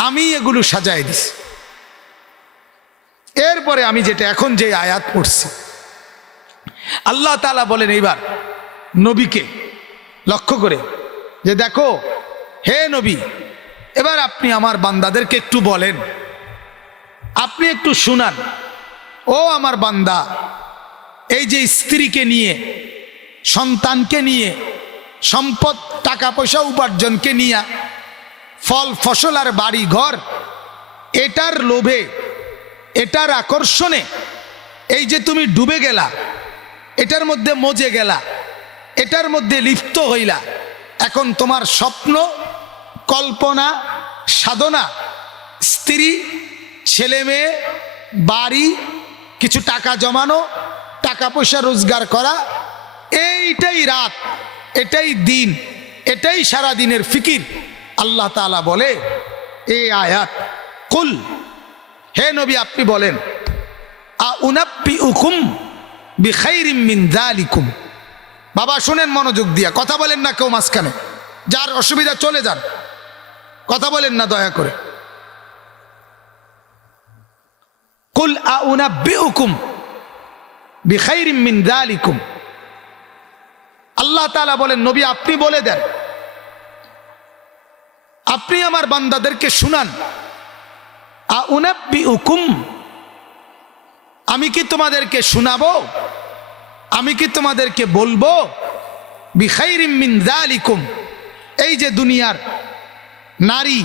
আমি এগুলো সাজায় দিছি। এরপরে আমি যেটা এখন যে আয়াত পড়ছি, আল্লাহ তাআলা বলেন এইবার নবীকে লক্ষ্য করে যে দেখো হে নবী, এবার আপনি আমার বান্দাদেরকে একটু বলেন, আপনি একটু শুনান। ও আমার বান্দা, এই যে স্ত্রীকে নিয়ে, সন্তানকে নিয়ে, সম্পদ টাকা পয়সা উপার্জনকে নিয়ে, ফল ফসল আর বাড়ি ঘর, এটার লোভে, এটার আকর্ষণে এই যে তুমি ডুবে গেলা, এটার মধ্যে মজে গেলা, এটার মধ্যে লিপ্ত হইলা। এখন তোমার স্বপ্ন, কল্পনা, সাধনা, স্ত্রী, ছেলে মেয়ে, বাড়ি, কিছু টাকা জমানো, টাকা পয়সা রোজগার করা, এইটাই রাত, এটাই দিন, এটাই সারা দিনের ফিকির। আল্লাহ তাআলা বলে এই আয়াত, কুল, হে নবী আপনি বলেন, আউনাব্বিউকুম বিখাইরিম মিন যালিকুম। বাবা শুনেন মনোযোগ দিয়া, কথা বলেন না কেউ মাঝখানে, যার অসুবিধা চলে যান, কথা বলেন না দয়া করে। কুল আউনাব্বিউকুম বিখাইরিম মিন যালিকুম। আল্লাহ তাআলা বলেন নবী আপনি বলে দেন, আপনি আমার বান্দাদেরকে শুনান। আউনাব্বিউকুম, আমি কি তোমাদেরকে শোনাবো, আমি কি তোমাদেরকে বলবো, বিখাইরিম মিন যালিকুম, এই যে দুনিয়ার নারী,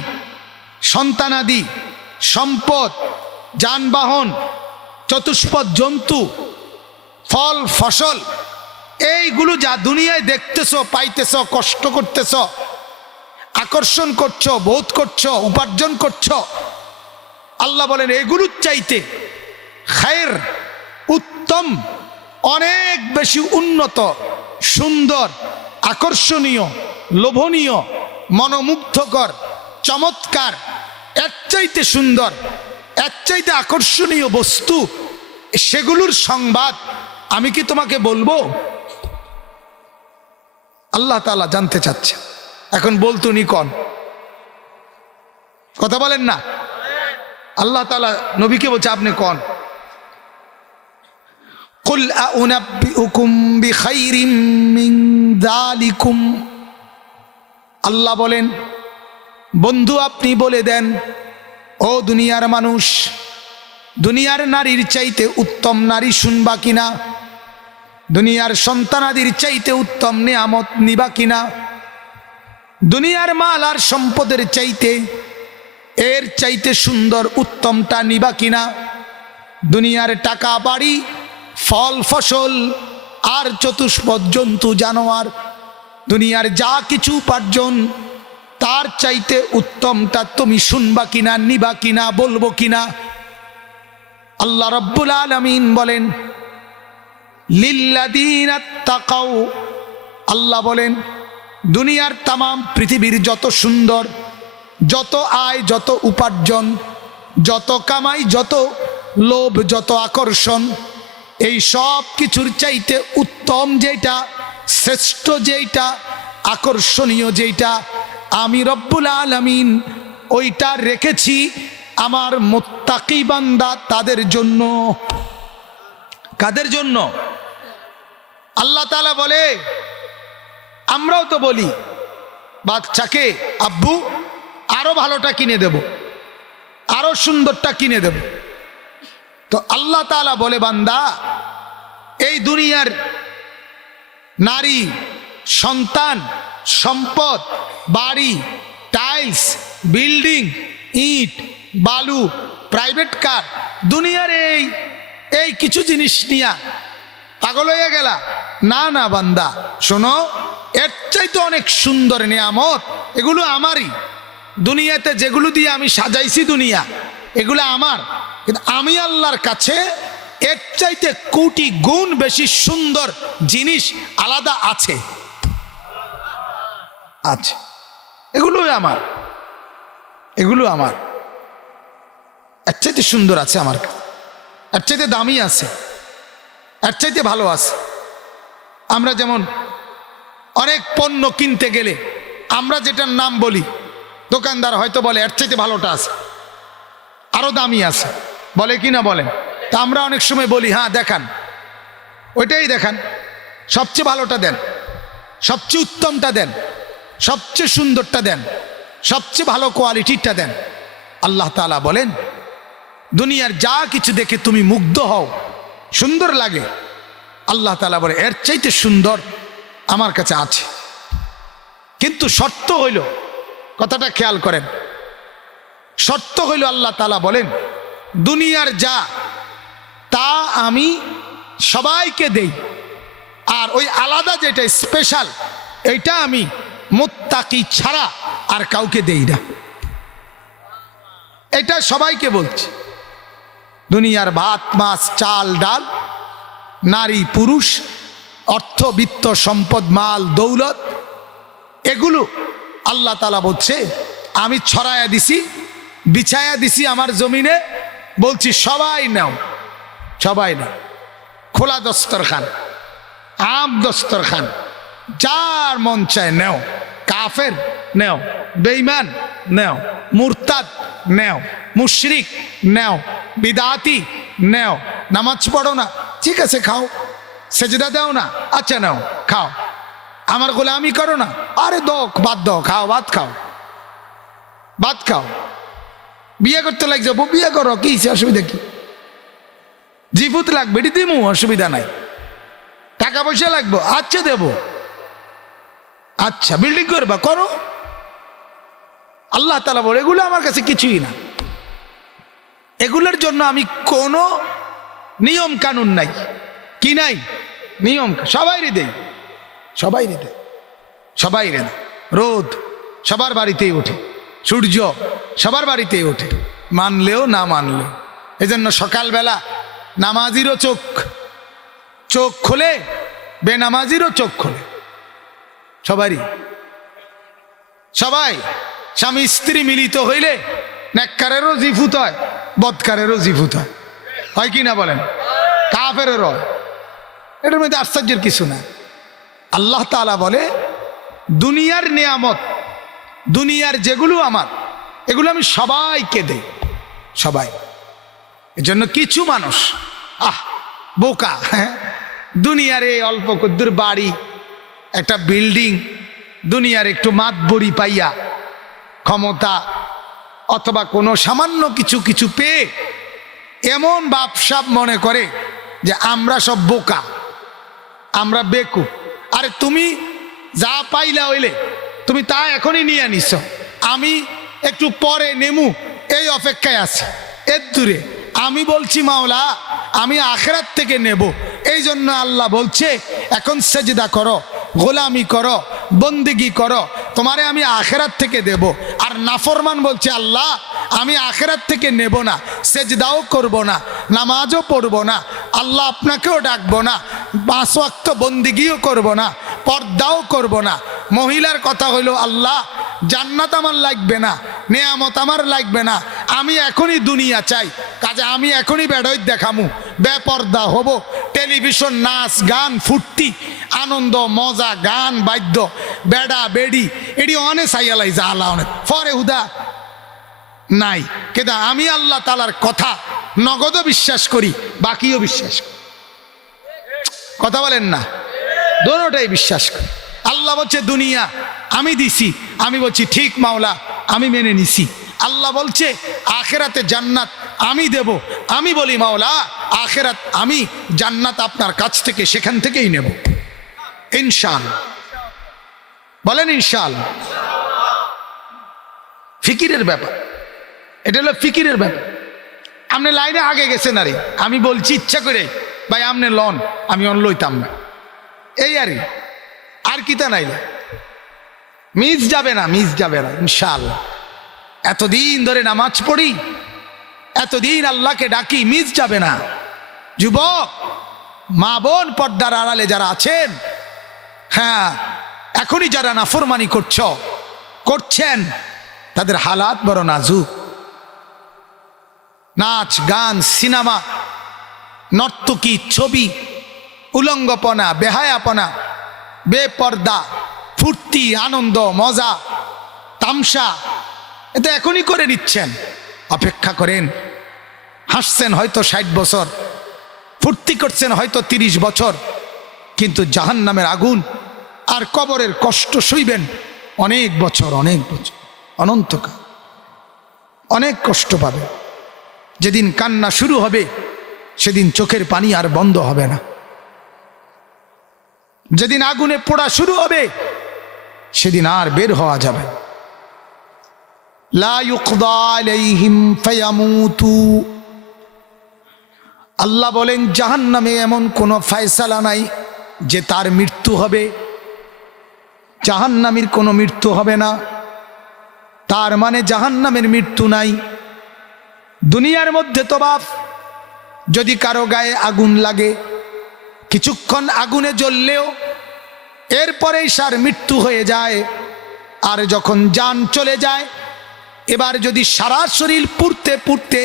সন্তানাদি, সম্পদ, যানবাহন, চতুষ্পদ জন্তু, ফল ফসল, এইগুলো যা দুনিয়ায় দেখতেছো, পাইতেছো, কষ্ট করতেছো, আকর্ষণ করছো, বোধ করছো, উপার্জন করছো, আল্লাহ বলেন এগুলোর চাইতে খায়ের, উত্তম, অনেক বেশি উন্নত, সুন্দর, আকর্ষণীয়, লোভনীয়, মনোমুগ্ধকর, চমৎকার, এর চাইতে সুন্দর, এর চাইতে আকর্ষণীয় বস্তু, সেগুলোর সংবাদ আমি কি তোমাকে বলবো? আল্লাহ তাআলা জানতে চাচ্ছে। এখন বলতুনি কন, কথা বলেন না। আল্লাহ তাআলা নবীকে বলছে আপনি কন। কুল আউনাব্বিউকুম বিখাইরিম মিন যালিকুম। আল্লাহ বলেন বন্ধু আপনি বলে দেন, ও দুনিয়ার মানুষ, দুনিয়ার নারীর চাইতে উত্তম নারী শুনবা কিনা, দুনিয়ার সন্তানাদির চাইতে উত্তম নিয়ামত নিবা কিনা, দুনিয়ার মাল আর সম্পদের চাইতে এর চাইতে সুন্দর উত্তমটা নিবা কিনা, দুনিয়ার টাকা বাড়ি, ফল ফসল আর চতুষ্পদ জন্তু জানোয়ার, দুনিয়ার যা কিছু উপার্জন, তার চাইতে উত্তমটা তুমি শুনবা কিনা, নিবা কিনা, বলবো কিনা। আল্লাহ রাব্বুল আলামিন বলেন লিল্লাযীনা তাকাউ। আল্লাহ বলেন দুনিয়ার তামাম পৃথিবীর যত সুন্দর, যত আয়, যত উপার্জন, যত কামাই, যত লোভ, যত আকর্ষণ, এই সব কিছুর চাইতে উত্তম যেটা, শ্রেষ্ঠ যেটা, আকর্ষণীয় যেটা, আমি রব্বুল আলামিন ওইটা রেখেছি আমার মুত্তাকি বান্দা তাদের জন্য। কাদের জন্য? আল্লাহ তাআলা বলে, আমরাও তো বলি বাচ্চাকে আব্বু আরো ভালোটা কিনে দেব, আরো সুন্দরটা কিনে দেব। তো আল্লাহ তাআলা বলে বান্দা, এই দুনিয়ার নারী, সন্তান, সম্পদ, বাড়ি, টাইলস, বিল্ডিং, ইট, বালু, প্রাইভেট কার, দুনিয়ার এই কিছু জিনিস নিয়া পাগল হয়ে গেলা। না না বান্দা শোনো, এর চাইতে অনেক সুন্দর নিয়ামত, এগুলো আমারই। দুনিয়াতে যেগুলো দিয়ে আমি সাজাইছি দুনিয়া, এগুলো আমার, কিন্তু আমি আল্লাহর কাছে এর চাইতে কোটি গুণ বেশি সুন্দর জিনিস আলাদা আছে। আছে, এগুলোই আমার, এগুলো আমার। এর চাইতে সুন্দর আছে আমার কাছে, এর চাইতে দামি আছে, এর চাইতে ভালো আছে। আমরা যেমন অনেক পণ্য কিনতে গেলে আমরা যেটার নাম বলি, দোকানদার হয়তো বলে এর চাইতে ভালোটা আছে, আরো দামি আছে, বলে কি না বলেন? তা আমরা অনেক সময় বলি হ্যাঁ দেখান, ওইটাই দেখান, সবচেয়ে ভালোটা দেন, সবচেয়ে উত্তমটা দেন, সবচেয়ে সুন্দরটা দেন, সবচেয়ে ভালো কোয়ালিটিটা দেন। আল্লাহ তাআলা বলেন দুনিয়ার যা কিছু দেখে তুমি মুগ্ধ হও, সুন্দর লাগে, আল্লাহ তাআলা বলে এর চাইতে সুন্দর আমার কাছে আছে। কিন্তু শর্ত হইল, কথাটা খেয়াল করেন, শর্ত হইল আল্লাহ তাআলা বলেন দুনিয়ার যা তা আমি সবাইকে দেই, আর ওই আলাদা যেটা স্পেশাল এইটা আমি মুত্তাকি ছাড়া আর কাউকে দেই না। এটা সবাইকে বলছি। দুনিয়ার ভাত মাছ চাল ডাল, নারী পুরুষ, অর্থ বিত্ত সম্পদ মাল দৌলত, এগুলো আল্লাহ তাআলা বলছে আমি ছড়ায়া দিছি, বিছায়া দিছি আমার জমিনে, বলছি সবাই নাও, সবাই নাও। খোলা দস্তরখান, আম দস্তরখান, যার মন চায় নেও, কাফের নেও, বেঈমান নেও, মুরতাদ নেও, মুশরিক নেও, বিদাতি নেও, নামাজ পড়ো না ঠিক আছে খাও, সেজদা দাও না আচ্ছা নাও খাও, আমার গোলামি করো না আরে বাদ দাও, খাও ভাত খাও, ভাত খাও। বিয়ে করতে লাগ যাবো, বিয়ে করো, কি অসুবিধা কি? জিফুত লাগবে এটি দিমু, অসুবিধা নাই। টাকা পয়সা লাগবো, আচ্ছা দেব, আচ্ছা বিল্ডিং করবা করো। আল্লাহ তাআলা বলে এগুলো আমার কাছে কিছুই না, এগুলোর জন্য আমি কোনো নিয়ম কানুন নাই, কি নাই নিয়ম, সবাই দেই, সবাই দেই, সবাই দেয়। রোদ সবার বাড়িতেই ওঠে, সূর্য সবার বাড়িতেই ওঠে, মানলেও না মানলেও। এজন্য সকালবেলা নামাজিরও চোখ খোলে, বেনামাজিরও চোখ খোলে, সবারই। সবাই স্বামী স্ত্রী মিলিত হইলে নেককারেরও জিফুত হয়, বদকারেরও জিফুত হয়, হয় কি না বলেন? কাফেরেরও। এটার মধ্যে আশ্চর্যের কিছু না। আল্লাহ তাআলা বলে দুনিয়ার নিয়ামত, দুনিয়ার যেগুলো আমার, এগুলো আমি সবাইকে দেই, সবাই। এজন্য কিছু মানুষ বোকা, হ্যাঁ, দুনিয়ার এই অল্প কদ্দুর বাড়ি, একটা বিল্ডিং, দুনিয়ার একটু মাতবরি পাইয়া, ক্ষমতা অথবা কোনো সামান্য কিছু পেয়ে এমন বাপসাপ মনে করে যে আমরা সব বোকা, আমরা বেকুব। আরে তুমি যা পাইলা হইলে তুমি তা এখনই নিয়ে নিছ, আমি একটু পরে নেমু এই অপেক্ষায় আছি, এর দূরে। আমি বলছি মাওলা আমি আখিরাত থেকে নেব, এই জন্য আল্লাহ বলছে এখন সেজদা করো, গোলামি করো, বন্দেগি করো, তোমারে আমি আখিরাত থেকে দেব। আর নাফরমান বলছে আল্লাহ আমি আখিরাত থেকে নেব না, সেজদাও করব না, নামাজও পড়ব না, আল্লাহ আপনাকেও ডাকবো না, 5 ওয়াক্ত বন্দেগিও করব না, পর্দাও করব না। মহিলার কথা হইল আল্লাহ জান্নাত আমার লাগবে না, নেয়ামত আমার লাগবে না, আমি এখনই দুনিয়া চাই, কাজে আমি এখনই বেড়ই দেখামু, বেপর্দা হব, টেলিভিশন নাচ গান ফুর্তি আনন্দ মজা গান বাদ্য বেড়া বেড়ি এটি অনেক সাইয়ালাই যা আল্লাহ অনেক ফরে হুদা নাই। কিন্তু আমি আল্লাহ তাআলার কথা নগদও বিশ্বাস করি, বাকিও বিশ্বাস করি, কথা বলেন না, দোনোটাই বিশ্বাস করি। আল্লাহ বলছে দুনিয়া আমি দিছি, আমি বলছি ঠিক মাওলা আমি মেনে নিছি। আল্লাহ বলছে আখিরাতে জান্নাত আমি দেব, আমি বলি মাওলা আখিরাত আমি জান্নাত আপনার কাছ থেকে সেখান থেকেই নেব ইনশাআল্লাহ। বলেন ইনশাআল্লাহ। ফিকিরের ব্যাপার, এটা হলো ফিকিরের ব্যাপার। আপনি লাইনে আগে গেছেন আরে, আমি বলছি ইচ্ছা করে ভাই আপনি লন, আমি অন লইতাম না, এই আরে, আর কিতা নাইলে মিস যাবে না, মিস যাবে না ইনশাআল্লাহ। এতদিন ধরে নামাজ পড়ি, এতদিন আল্লাহকে ডাকি, মিস যাবে না। যুবক মা বোন পর্দার আড়ালে যারা আছেন, হ্যাঁ এখনই যারা নাফরমানি করছেন তাদের হালাত বড় নাজুক। নাচ গান সিনেমা নর্তকী ছবি উলঙ্গপনা বেহায়াপনা বেপর্দা ফুর্তি আনন্দ মজা তামসা এটা এখনই করে নিচ্ছেন। অপেক্ষা করেন, হাসছেন হয়তো 60 বছর, ফুর্তি করছেন হয়তো 30 বছর, কিন্তু জাহান্নামের আগুন আর কবরের কষ্ট সইবেন অনেক বছর, অনেক বছর, অনন্তকাল অনেক কষ্ট পাবে। যেদিন কান্না শুরু হবে সেদিন চোখের পানি আর বন্ধ হবে না। যেদিন আগুনে পোড়া শুরু হবে সেদিন আর বের হওয়া যাবে না। লা ইউকদা আলাইহিম ফায়ামুতু, আল্লাহ বলেন জাহান্নামে এমন কোনো ফয়সালা নাই যে তার মৃত্যু হবে। জাহান্নামীর কোনো মৃত্যু হবে না, তার মানে জাহান্নামের মৃত্যু নাই। দুনিয়ার মধ্যে তো বাপ যদি কারো গায়ে আগুন লাগে, কিছুক্ষণ আগুনে জ্বললেও এরপরেই সার মৃত্যু হয়ে যায়। আর যখন জান চলে যায়, এবার যদি সারা শরীর পুড়তে পুড়তে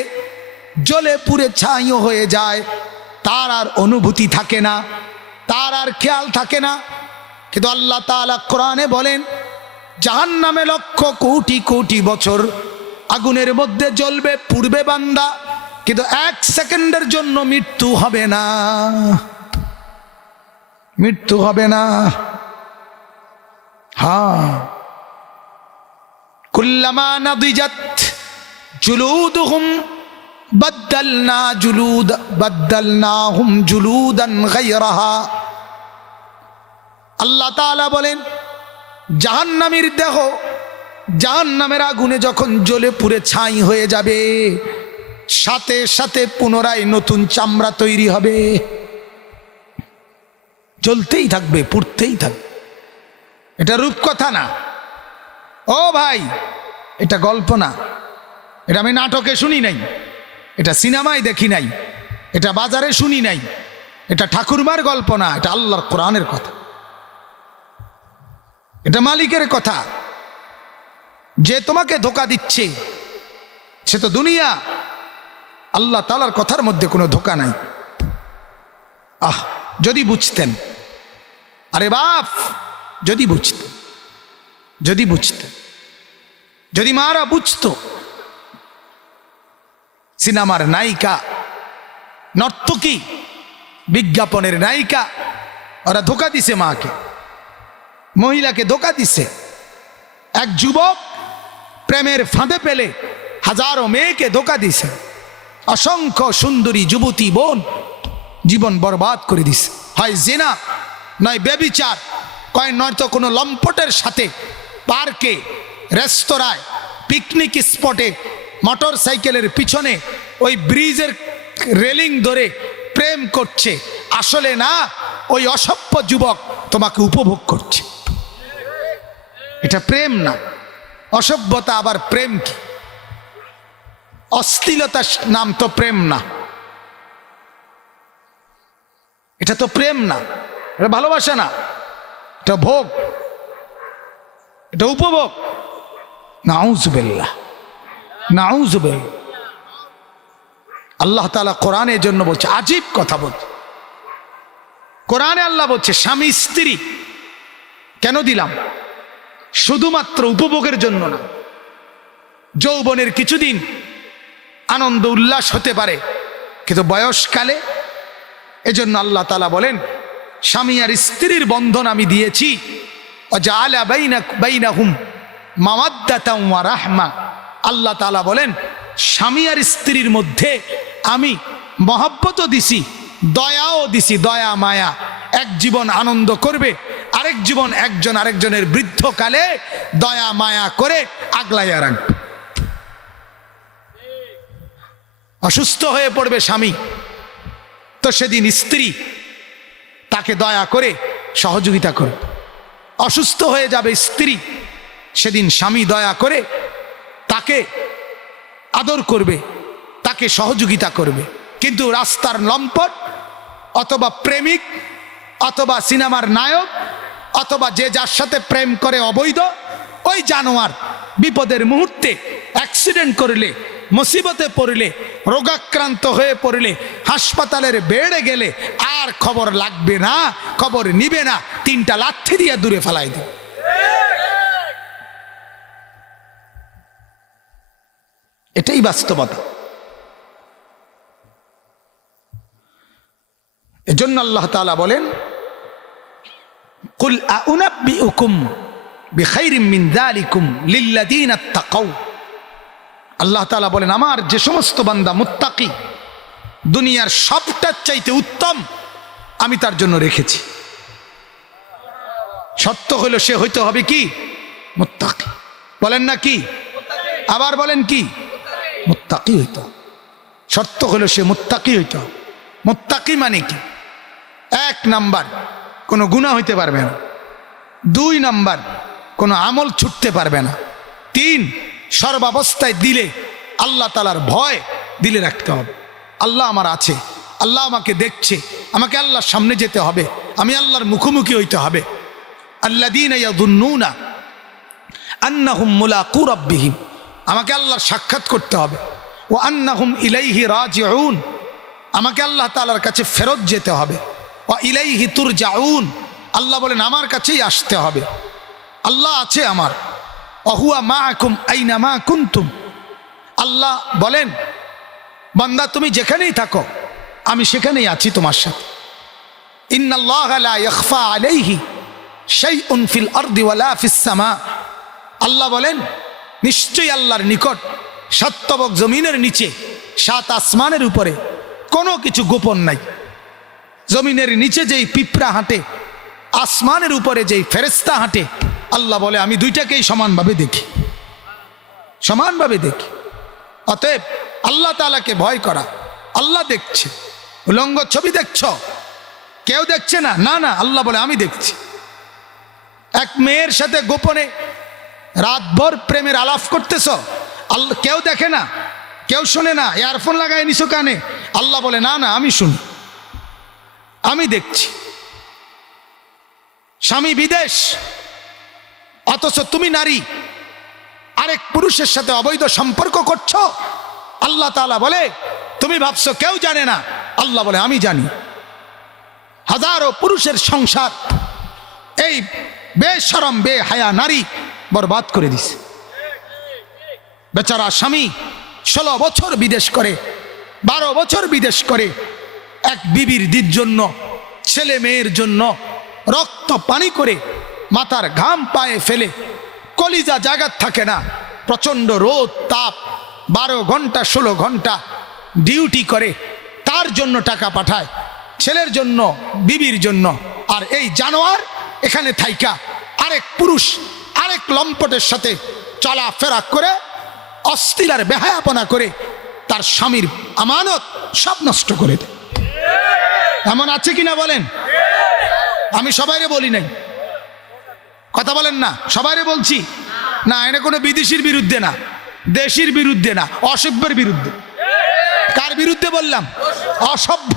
জ্বলে পুড়ে ছাইও হয়ে যায়, তার আর অনুভূতি থাকে না, তার আর খেয়াল থাকে না। কিন্তু আল্লাহ তাআলা কোরআনে বলেন জাহান্নামে লক্ষ কোটি কোটি বছর আগুনের মধ্যে জ্বলবে পুড়বে বান্দা, কিন্তু 1 সেকেন্ডের জন্য মৃত্যু হবে না, মৃত্যু হবে না। হ্যাঁ, কুল্লামা নাদিজাত জুলুদুহুম বাদদালনাহুম জুলুদান গায়রাহা। আল্লাহ তাআলা বলেন জাহান্নামীর দেহ জাহান্নামের আগুনে যখন জ্বলে পুড়ে ছাই হয়ে যাবে, সাথে সাথে পুনরায় নতুন চামড়া তৈরি হবে, জ্বলতেই থাকবে, পুড়তেই থাকবে। এটা রূপকথা না ও ভাই, এটা গল্প না, এটা আমি নাটকে শুনি নাই, এটা সিনেমায় দেখি নাই, এটা বাজারে শুনি নাই, এটা ঠাকুরমার গল্প না, এটা আল্লাহর কোরআনের কথা, এটা মালিকের কথা। যে তোমাকে ধোঁকা দিচ্ছে সে তো দুনিয়া, আল্লাহ তাআলার কথার মধ্যে কোনো ধোঁকা নাই। যদি বুঝতেন, আরে বাপ যদি বুঝতেন, যদি বুঝতেন, যদি মারা বুঝতো। সিনেমার নায়িকা নর্তকী বিজ্ঞাপনের নায়িকা, ওরা ধোঁকা দিছে মাকে, মহিলাকে ধোঁকা দিছে। এক যুবক প্রেমের ফাঁদে পেলে হাজারো মেয়েকে ধোঁকা দিছে, অসংখ্য সুন্দরী যুবতী বোন জীবন বরবাদ করে দিছে। হয় জিনা, নয় ব্যভিচার, নয়তো কোনো লম্পটের সাথে পার্কে, রেস্তোরাঁয়, পিকনিক স্পটে, মোটর সাইকেলের পিছনে ওই ব্রিজের রেলিং ধরে প্রেম করছে। আসলে না, ওই অসভ্য যুবক তোমাকে উপভোগ করছে। এটা প্রেম না, অসভ্যতা। আবার প্রেম কি? অশ্লীলতার নাম তো প্রেম না, এটা তো প্রেম না, এটা ভালোবাসা না, এটা ভোগ, এটা উপভোগ। নাউজুবিল্লাহ, নাউজুবিল্লাহ। আল্লাহ তাআলা কোরআনের জন্য বলছে, আজীব কথা বলছে কোরআনে। আল্লাহ বলছে স্বামী স্ত্রী কেন দিলাম? শুধুমাত্র উপভোগের জন্য না। যৌবনের কিছুদিন আনন্দ উল্লাস হতে পারে, কিন্তু বয়সকালে, এজন্য আল্লাহ তাআলা বলেন স্বামী আর স্ত্রীর বন্ধন আমি দিয়েছি। ওয়াজআলা বাইনাহুম মাওয়াদ্দাতান ওয়া রাহমা। আল্লাহ তাআলা বলেন স্বামী আর স্ত্রীর মধ্যে আমি মহব্বতও দিছি, দয়াও দিছি, দয়া মায়া। এক জীবন আনন্দ করবে, আরেক জীবন একজন আরেকজনের বৃদ্ধকালে দয়া মায়া করে আগলাইয়া রাখবে। অসুস্থ হয়ে পড়বে স্বামী, তো সেদিন স্ত্রী তাকে দয়া করে সহযোগিতা করবে। অসুস্থ হয়ে যাবে স্ত্রী, সেদিন স্বামী দয়া করে তাকে আদর করবে, তাকে সহযোগিতা করবে। কিন্তু রাস্তার লম্পট অথবা প্রেমিক অথবা সিনেমার নায়ক অথবা যে যার সাথে প্রেম করে অবৈধ, ওই জানোয়ার বিপদের মুহূর্তে অ্যাক্সিডেন্ট করলে, মুসিবতে পড়লে, রোগাক্রান্ত হয়ে পড়লে, হাসপাতালের বেড়ে গেলে আর খবর লাগবে না, খবর নিবে না, 3টা লাঠি দিয়ে দূরে ফেলাই দেবে। এটাই বাস্তবতা। এজন্য আল্লাহ তাআলা বলেন, কুল আউনাব্বিউকুম বিখাইরিম মিন যালিকুম লিল্লাযীনা ইত্তাকাউ। আল্লাহ তাআলা বলেন, আমার যে সমস্ত বান্দা মুত্তাকি, দুনিয়ার সবটার চাইতে উত্তম আমি তার জন্য রেখেছি। সত্য হলো সে হইতে হবে কি? মুত্তাকি। বলেন না কি? আবার বলেন কি? মুত্তাকি হইতে হবে। শর্ত হলো সে মুত্তাকি হইতে হবে। মুত্তাকি মানে কি? 1 নাম্বার, কোনো গুনাহ হইতে পারবে না। 2 নাম্বার, কোনো আমল ছুটতে পারবে না। 3, সর্বাবস্থায় দিলে আল্লাহ তাআলার ভয় দিলে রাখতে হবে। আল্লাহ আমার আছে, আল্লাহ আমাকে দেখছে, আমাকে আল্লাহর সামনে যেতে হবে, আমি আল্লাহর মুখোমুখি হইতে হবে। আল্লাযীনা ইয়াযুন্নুনা আন্নাহুম মুলাকু রাব্বিহিম, আমাকে আল্লাহর সাক্ষাৎ করতে হবে। ও আন্নাহুম ইলাইহি রাজিউন, আমাকে আল্লাহ তাআলার কাছে ফেরত যেতে হবে। ও ইলাইহি তুরজাউন, আল্লাহ বলেন আমার কাছেই আসতে হবে। আল্লাহ আছে আমার। অহুয়া মাআকুম আইনামা কুনতুম, আল্লাহ বলেন বান্দা তুমি যেখানেই থাকো আমি সেখানেই আছি তোমার সাথে। ইন্নাল্লাহা লা ইয়াখফা আলাইহি শাইউন ফিল আরদি ওয়ালা ফিস সামা, আল্লাহ বলেন নিশ্চয়ই আল্লাহর নিকট 7 তবক জমিনের নিচে 7 আসমানের উপরে কোনো কিছু গোপন নাই। জমিনের নিচে যেই পিঁপড়া হাঁটে, আসমানের উপরে যেই ফেরেশতা হাঁটে, আল্লাহ বলে আমি দুইটাকেই সমানভাবে দেখি, সমানভাবে দেখি। অতএব আল্লাহ তাআলাকে ভয় করা। আল্লাহ দেখছে। উলঙ্গ ছবি দেখছ, কেউ দেখছে না, না না, আল্লাহ বলে আমি দেখছি। এক মেয়ের সাথে গোপনে রাতভর প্রেমের আলাপ করতেছ, আল্লাহ কেউ দেখে না, কেউ শোনে না, ইয়ারফোন লাগায় নিছো কানে, আল্লাহ বলে না না আমি শুনি, আমি দেখছি। স্বামী বিদেশ, অথচ তুমি নারী আরেক পুরুষের সাথে অবৈধ সম্পর্ক করছো, আল্লাহ তাআলা বলে তুমি ভাবছো কেউ জানে না, আল্লাহ বলে আমি জানি। হাজারো পুরুষের সংসার এই বেশরম বেহায়া নারী বরবাদ করে দিছে। বেচারা স্বামী 16 বছর বিদেশ করে, 12 বছর বিদেশ করে, এক বিবির দির জন্য, ছেলে মেয়ের জন্য রক্ত পানি করে, মাথার ঘাম পায়ে ফেলে, কলিজা জাগাত থাকে না, প্রচণ্ড রোদ তাপ, 12 ঘন্টা 16 ঘন্টা ডিউটি করে, তার জন্য টাকা পাঠায়, ছেলের জন্য, বিবির জন্য। আর এই জানোয়ার এখানে থাইকা আরেক পুরুষ আরেক লম্পটের সাথে চলাফেরা করে, অস্থির আর বেহায়াপনা করে তার স্বামীর আমানত সব নষ্ট করে দেয়। এমন আছে কিনা বলেন? আমি সবাইরে বলি নাই, কথা বলেন না, সবাইরে বলছি না। এটা কোনো বিদেশির বিরুদ্ধে না, দেশির বিরুদ্ধে না, অসভ্যের বিরুদ্ধে। কার বিরুদ্ধে বললাম? অসভ্য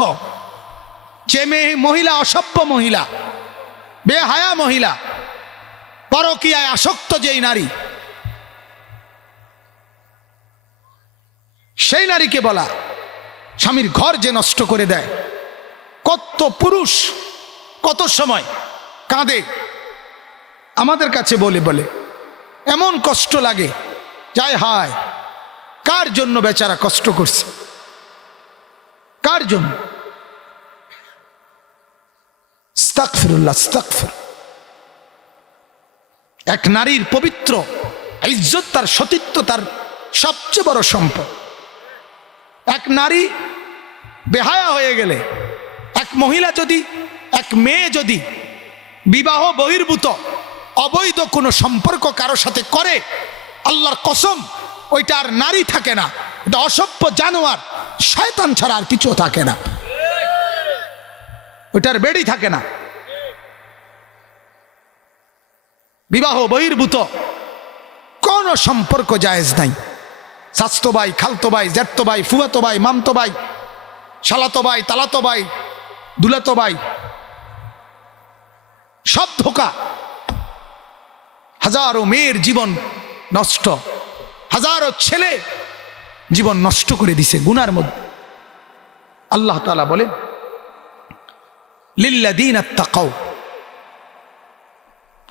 যে মহিলা, অসভ্য মহিলা, বেহায়া মহিলা, পরকীয়ায় আসক্ত যেই নারী, সেই নারীকে বলা স্বামীর ঘর যে নষ্ট করে দেয়। কত পুরুষ কত সময় কাঁদে আমাদের কাছে বলে বলে, এমন কষ্ট লাগে, যায় হায় কার জন্য বেচারা কষ্ট করছে, কার জন্য? আস্তাগফিরুল্লাহ, আস্তাগফির। এক নারীর পবিত্র ইজ্জত, তার সতীত্ব তার সবচেয়ে বড় সম্পদ। এক নারী বেহায়া হয়ে গেলে, এক মহিলা যদি, এক মেয়ে যদি বিবাহ বহির্ভূত অবৈধ কোনো সম্পর্ক কারো সাথে করে, আল্লাহর কসম ওইটা আর নারী থাকে না, এটা অসভ্য জানোয়ার, শয়তান ছাড়া আর কিছু থাকে না, ওটার বেড়ি থাকে না। বিবাহ বহির্ভূত কোন সম্পর্ক জায়েজ নাই। চাচতো ভাই, খালতো ভাই, জ্যাঠতো ভাই, ফুফাতো ভাই, মামতো ভাই, শালাতো ভাই, তালাতো ভাই, দুলাতো ভাই, সব ধোঁকা। হাজারো মেয়ের জীবন নষ্ট, হাজারো ছেলে জীবন নষ্ট করে দিছে গুনার মধ্যে। আল্লাহ তাআলা বলেন লিল্লাযীনা তাকাও,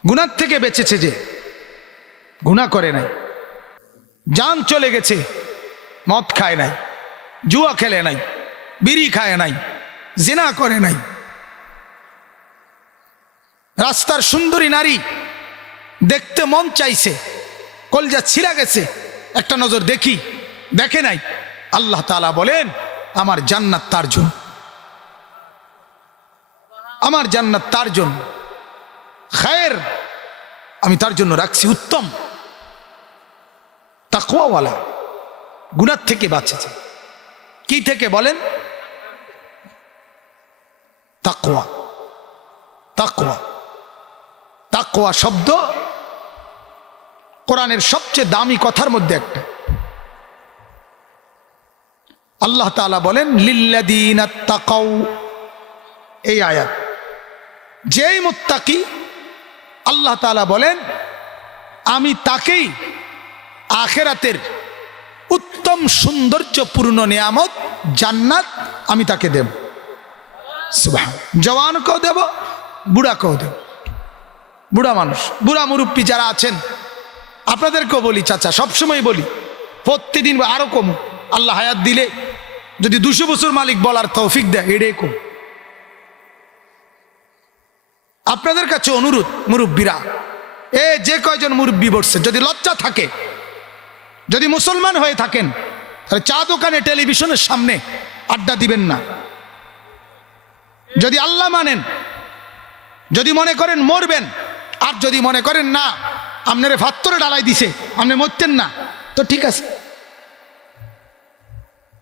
গুনার থেকে বেঁচেছে যে গুনাহ করে নাই, জান চলে গেছে, মদ খায় নাই, জুয়া খেলে নাই, বিড়ি খায় নাই, জিনা করে নাই, রাস্তার সুন্দরী নারী দেখতে মন চাইছে, কলজা ছিঁড়া গেছে, একটা নজর দেখি, দেখে নাই। আল্লাহ তাআলা বলেন আমার জান্নাত তার জন্য, আমার জান্নাত তার জন্য, খায়ের আমি তার জন্য রাখছি উত্তম। তাকওয়াওয়ালা, গুনাহ থেকে বাঁচেছে। কি থেকে বলেন? তাকওয়া। তাকওয়া, তাকওয়া শব্দ কোরআনের সবচেয়ে দামি কথার মধ্যে একটা। আল্লাহ তাআলা বলেন লিল্লাযীনা তাকাও, এই আয়াত যেই মুত্তাকি আল্লাহ তাআলা বলেন আমি তাকেই আখিরাতের উত্তম সৌন্দর্যপূর্ণ নিয়ামত জান্নাত আমি তাকে দেব। সুবহান। জওয়ানকেও দেব, বুড়াকেও দেব। বুড়া মানুষ, বুড়া মুরব্বী যারা আছেন আপনাদেরকেও বলি, চাচা সবসময় বলি, প্রতিদিন আরো কম আল্লাহ হায়াত দিলে যদি 200 বছর মালিক বলার তৌফিক দেয়, এটাই কম। আপনাদের কাছে অনুরোধ, মুরব্বীরা, যে কয়জন মুরব্বী বসছে, যদি লজ্জা থাকে, যদি মুসলমান হয়ে থাকেন, তাহলে চা দোকানে টেলিভিশনের সামনে আড্ডা দিবেন না। যদি আল্লাহ মানেন, যদি মনে করেন মরবেন, আর যদি মনে করেন না আপনারে ফাত্তরে ডালাই দিছে, আপনি মরতেন না, তো ঠিক আছে।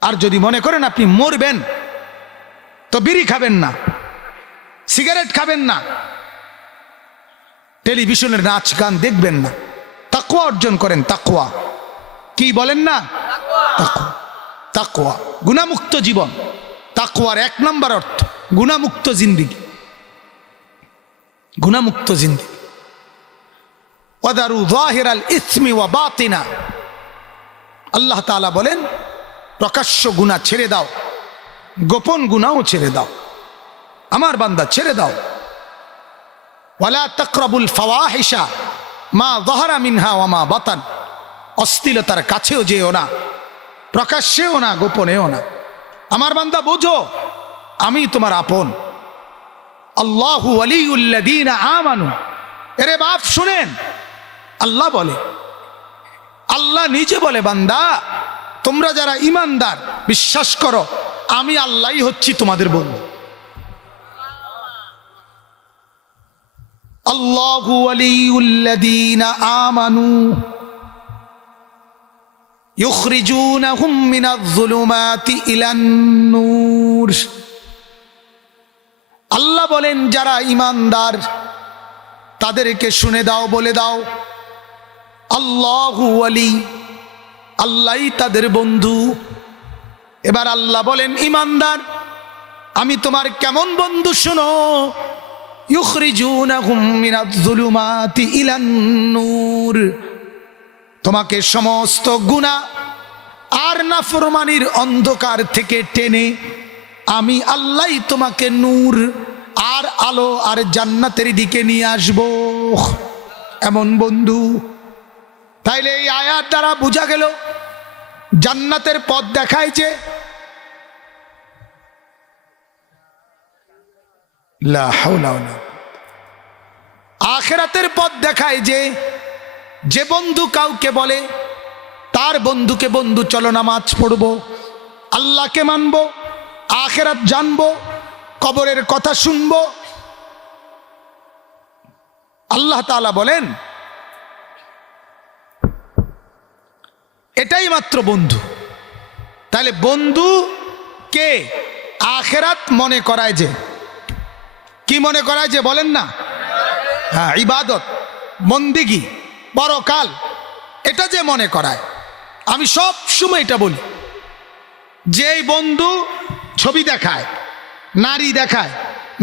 আর যদি মনে করেন আপনি মরবেন, তো বিড়ি খাবেন না, সিগারেট খাবেন না, টেলিভিশনের নাচ গান দেখবেন না, তাকওয়া অর্জন করেন। তাকওয়া কি বলেন না? তাকওয়া। তাকওয়া গুনাহমুক্ত জীবন। তাকওয়ার 1 নম্বর অর্থ গুনাহমুক্ত জিন্দেগি, গুনাহমুক্ত জিন্দেগি। ওয়াদারু যাহিরাল ইসমি ওয়া বাতিনা, আল্লাহ তাআলা বলেন প্রকাশ্য গুনাহ ছেড়ে দাও, গোপন গুনাহও ছেড়ে দাও, আমার বান্দা ছেড়ে দাও। ওয়ালা তাকরাবুল ফাওয়াহিশা মা যাহারা মিনহা ওয়া মা বাতান, অশ্লীলতার কাছেও যেও না, প্রকাশ্যেও না, গোপনেও না। আমার বান্দা বোঝো আমি তোমার আপন। আল্লাহু ওয়ালিউল্লাযীনা আমানু, এরে বাপ শুনেন, আল্লাহ বলে, আল্লাহ নিজে বলে, বান্দা তোমরা যারা ঈমানদার বিশ্বাস করো আমি আল্লাহই হচ্ছি তোমাদের বন্ধু। আল্লাহু ওয়ালিউল্লাযীনা আমানু ইউখরিজুনাহুম মিনাজ-যুলুমাতি ইলান-নূর। আল্লাহ বলেন যারা ঈমানদার তাদেরকে শুনে দাও, বলে দাও আল্লাহু ওয়ালি, আল্লাহই তাদের বন্ধু। এবার আল্লাহ বলেন ঈমানদার আমি তোমার কেমন বন্ধু শোনো, ইউখরিজুনাহুম মিনাজ-যুলুমাতি ইলান-নূর, তোমাকে সমস্ত গুনাহ আর নাফরমানির অন্ধকার থেকে টেনে আমি আল্লাহই তোমাকে নূর আর আলো আর জান্নাতের দিকে নিয়ে আসব, এমন বন্ধু। তাইলে এই আয়াত দ্বারা বোঝা গেল জান্নাতের পথ দেখায় যে, লা হাওলা ওয়ালা, আখিরাতের পথ দেখায় যে, যে বন্ধু কাউকে বলে তার বন্ধুকে বন্ধু চলো নামাজ পড়বো, আল্লাহকে মানবো, আখিরাত জানবো, কবরের কথা শুনবো। আল্লাহ তাআলা বলেন এটাই মাত্র বন্ধু। তাহলে বন্ধু কে? আখেরাত মনে করায় যে, কি মনে করায় যে বলেন না? হ্যাঁ, ইবাদত, বন্দেগী, পরকাল, এটা যে মনে করায়। আমি সব সময় এটা বলি, যেই বন্ধু ছবি দেখায়, নারী দেখায়,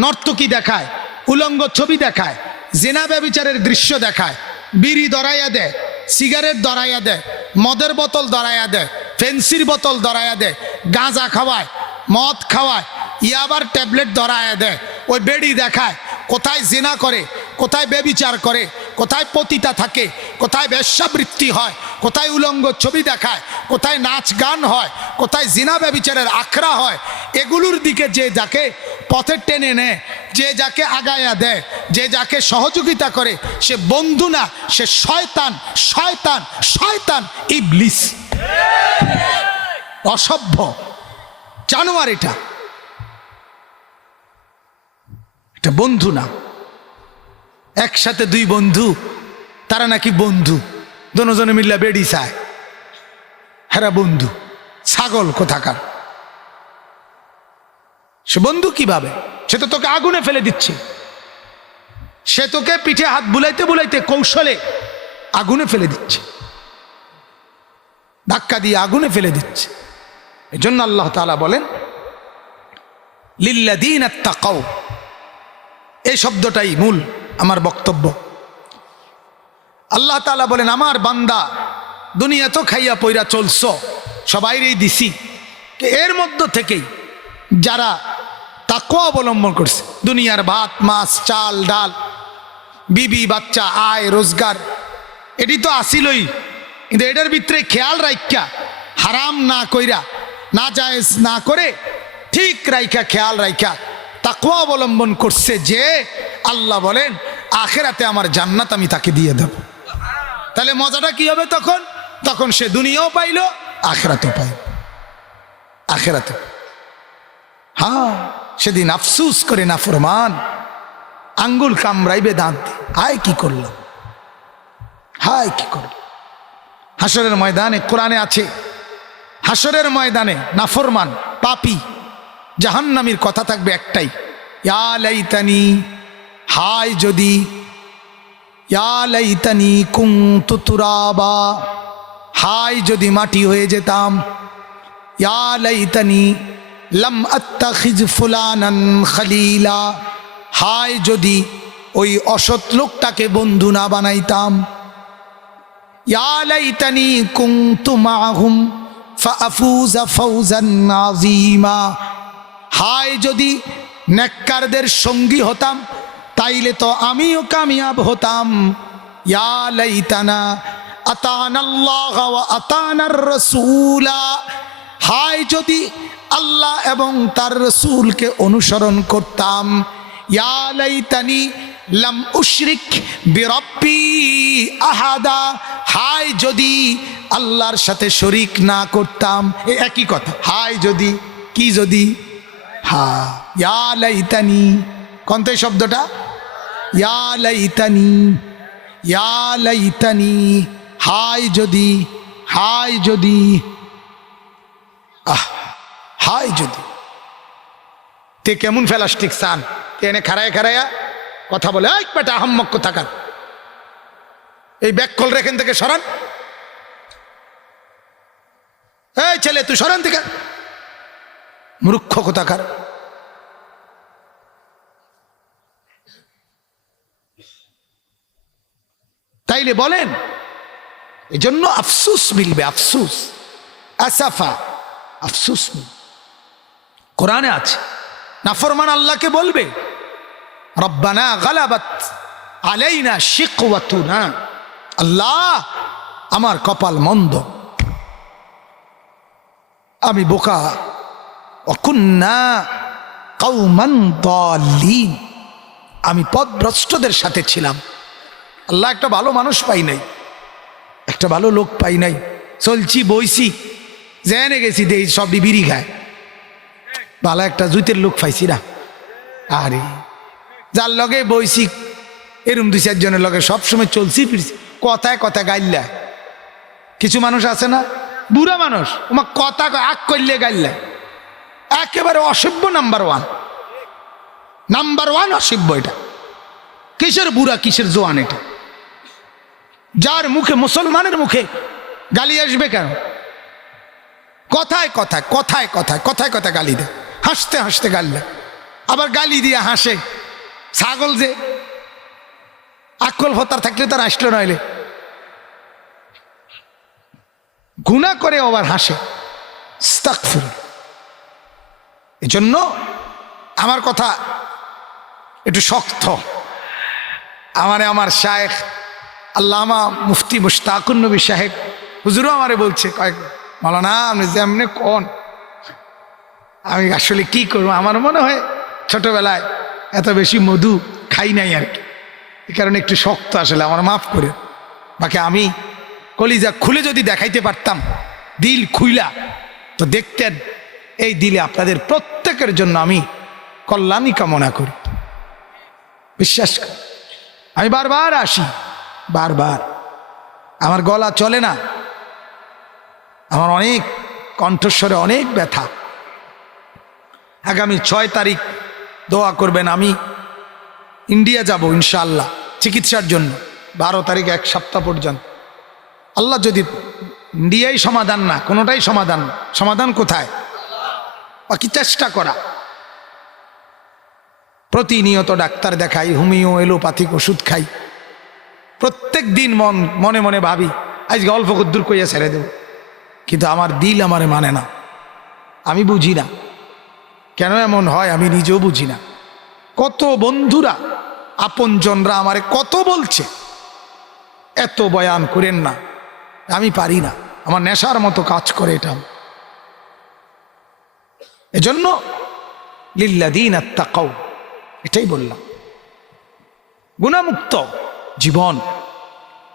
নর্তকী দেখায়, উলঙ্গ ছবি দেখায়, জেনা ব্যভিচারের দৃশ্য দেখায়, বিড়ি ধরাইয়া দেয়, সিগারেট ধরাইয়া দেয়, মদের বোতল ধরাইয়া দেয়, ফেন্সির বোতল ধরাইয়া দেয়, গাঁজা খাওয়ায়, মদ খাওয়ায়, ইয়াবার ট্যাবলেট ধরাইয়া দেয়, ওই বেড়ি দেখায়, কোথায় জেনা করে, কোথায় ব্যভিচার করে, কোথায় পতিতা থাকে, কোথায় বেশ্যাবৃত্তি হয়, কোথায় উলঙ্গ ছবি দেখায়, কোথায় নাচ গান হয়, কোথায় জিনা ব্যভিচারের আখড়া হয়, এগুলোর দিকে যে যাকে পথে টেনে নেয়, যে যাকে আগায়া দেয়, যে যাকে সহযোগিতা করে, সে বন্ধু না, সে শয়তান, শয়তান, শয়তান, ইবলিস, অসভ্য জানোয়ার। এটা বন্ধু না। একসাথে দুই বন্ধু, তারা নাকি বন্ধু, দোনোজনে মিল্লা বেড়ি চায়, হ্যাঁ বন্ধু, ছাগল কোথাকার। সে বন্ধু কিভাবে? সে তো তোকে আগুনে ফেলে দিচ্ছে, সে তোকে পিঠে হাত বুলাইতে বুলাইতে কৌশলে আগুনে ফেলে দিচ্ছে, ধাক্কা দিয়ে আগুনে ফেলে দিচ্ছে। এই জন্য আল্লাহ তাআলা বলেন লিল্লাযীনা তাকাউ, এই শব্দটাই মূল আমার বক্তব্য। আল্লাহ তাআলা বলেন, আমার বান্দা দুনিয়া তো খাইয়া পইরা চলছ, সবাইরেই দিছি, এর মধ্য থেকেই যারা তাকওয়া অবলম্বন করছে, দুনিয়ার ভাত মাছ চাল ডাল, বিবি বাচ্চা, আয় রোজগার, এটি তো আসিলই, কিন্তু এটার ভিতরে খেয়াল রাখা, হারাম না কইরা, না জায়েজ না করে, ঠিক রাইখা, খেয়াল রাইখা তাকওয়া অবলম্বন করছে, যে আল্লাহ বলেন আখেরাতে আমার জান্নাত আমি তাকে দিয়ে দেব। তাহলে মজাটা কি হবে তখন? তখন সে দুনিয়াও পাইল, আখেরাতেও পাইল, আখেরাতে। হ্যাঁ, সেদিন আফসুস করে নাফরমান আঙ্গুল কামড়াইবে দাঁত, হায় কি করলাম, হায় কি করলাম। হাসরের ময়দানে, কোরআনে আছে, হাসরের ময়দানে নাফরমান পাপী জাহান্নামীর কথা থাকবে একটাই, ইয়া লাইতানি, হায় যদি, ইয়া লাইতানি কুনতু তুরাবা, হায় যদি মাটি হয়ে যেতাম, ইয়া লাইতানি লাম আত্তাখিজ ফুলানান খলিলা, হায় যদি ওই অসৎ লোকটাকে বন্ধু না বানাইতাম, ইয়া লাইতানি কুনতু মাআহুম ফাআফুজা ফাওজান আযীমা, হায় যদি নেককারদের সঙ্গী হতাম, তাইলে তো আমিও কামিয়াব হতাম। ইয়া লাইতানা আতানাল্লাহ ওয়া আতানার রাসূলা, হায় যদি আল্লাহ এবং তার রাসূলকে অনুসরণ করতাম। ইয়া লাইতানি লাম উশরিক বিরাব্বি আহাদা, হায় যদি আল্লাহর সাথে শরীক না করতাম। এই একই কথা, হায় যদি, কি যদি, হা, ইয়া লাইতানি, কোনটা শব্দটা? ইয়া লাইতানি, ইয়া লাইতানি, হায় যদি, হায় যদি, হায় যদি। তে কেমন ফেলাস্টিক সান, এনে খারায় খারায়া কথা বলে, এই বেটা আহম্মক কোথাকার, এই ব্যাককল রেখেন থেকে সরান, এই ছেলে তুই সরান থেকে, মূর্খ কোথাকার। তাইলে বলেন, এই জন্য আফসুস মিলবে, আফসুস, আসাফা, আফসুস মিলবে। কোরআনে আছে, নাফরমান আল্লাহকে বলবে, রব্বানা গালাবাত আলাইনা শিকওয়াতুনা, আল্লাহ আমার কপাল মন্দ, আমি বোকা, ওয়াকুন্না কওমান দাল্লিন, আমি পথভ্রষ্টদের সাথে ছিলাম। আল্লাহ একটা ভালো মানুষ পাই নাই, একটা ভালো লোক পাই নাই, চলছি বইছি, জেনে গেছি দেই সব বিড়ি খায়, ভালো একটা জুতের লোক পাইছি না। আরে যার লগে বইছি, এরম দুই চারজনের লগে সবসময় চলছি ফিরছি, কথায় কথা গাইল্লা। কিছু মানুষ আছে না, বুড়া মানুষ ওমা কথা আগ করলে গাইলে একেবারে অসভ্য নাম্বার ওয়ান অসভ্য। এটা কিসের বুড়া কিসের জোয়ান? এটা যার মুখে, মুসলমানের মুখে গালি আসবে কেন? কথায় কথায় কথায় কথায় কথায় কথায় গালি দেয়, হাসতে হাসতে গালি দেয়, আবার গালি দিয়ে হাসে। ছাগল যে আকল ফতার থাকলে তার আসলো নইলে গুনাহ করে আবার হাসে। আস্তাগফিরুল্লাহ। এজন্য আমার কথা একটু শক্ত। আমার শায়েখ আল্লামা মুফতি মুশতাকুন নবী সাহেব হুজুরও আমারে বলছে কয়েক, মাওলানা আপনি যেমনি কোন, আমি আসলে কি করবো, আমার মনে হয় ছোটবেলায় এত বেশি মধু খাই নাই আর কি, এই কারণে একটু শক্ত আসলে, আমার মাফ করে। বাকি আমি কলিজা খুলে যদি দেখাইতে পারতাম, দিল খুইলা, তো দেখতেন এই দিলে আপনাদের প্রত্যেকের জন্য আমি কল্যাণই কামনা করি। বিশ্বাস করি, আমি বারবার আসি, বারবার আমার গলা চলে না, আমার অনেক কণ্ঠস্বরে অনেক ব্যথা। আগামী 6 তারিখ দোয়া করবেন, আমি ইন্ডিয়া যাব ইনশাআল্লাহ চিকিৎসার জন্য। 12 তারিখ 1 সপ্তাহ পর্যন্ত। আল্লাহ যদি ইন্ডিয়াই সমাধান না, কোনোটাই সমাধান না, সমাধান কোথায়? বাকি চেষ্টা করা, প্রতিনিয়ত ডাক্তার দেখাই, হোমিও এলোপ্যাথিক ওষুধ খাই, প্রত্যেক দিন মনে মনে ভাবি আজকে অল্প কদ্দুর কইয়া ছেড়ে দেব, কিন্তু আমার দিল আমারে মানে না। আমি বুঝি না কেন এমন হয়, আমি নিজেও বুঝি না। কত বন্ধুরা আপনজনরা আমারে কত বলছে, এত বয়ান করেন না, আমি পারি না, আমার নেশার মতো কাজ করে এটা। এজন্য লিল্লাযীনা তাকাউ, এটাই বললাম, গুনাহমুক্ত জীবন,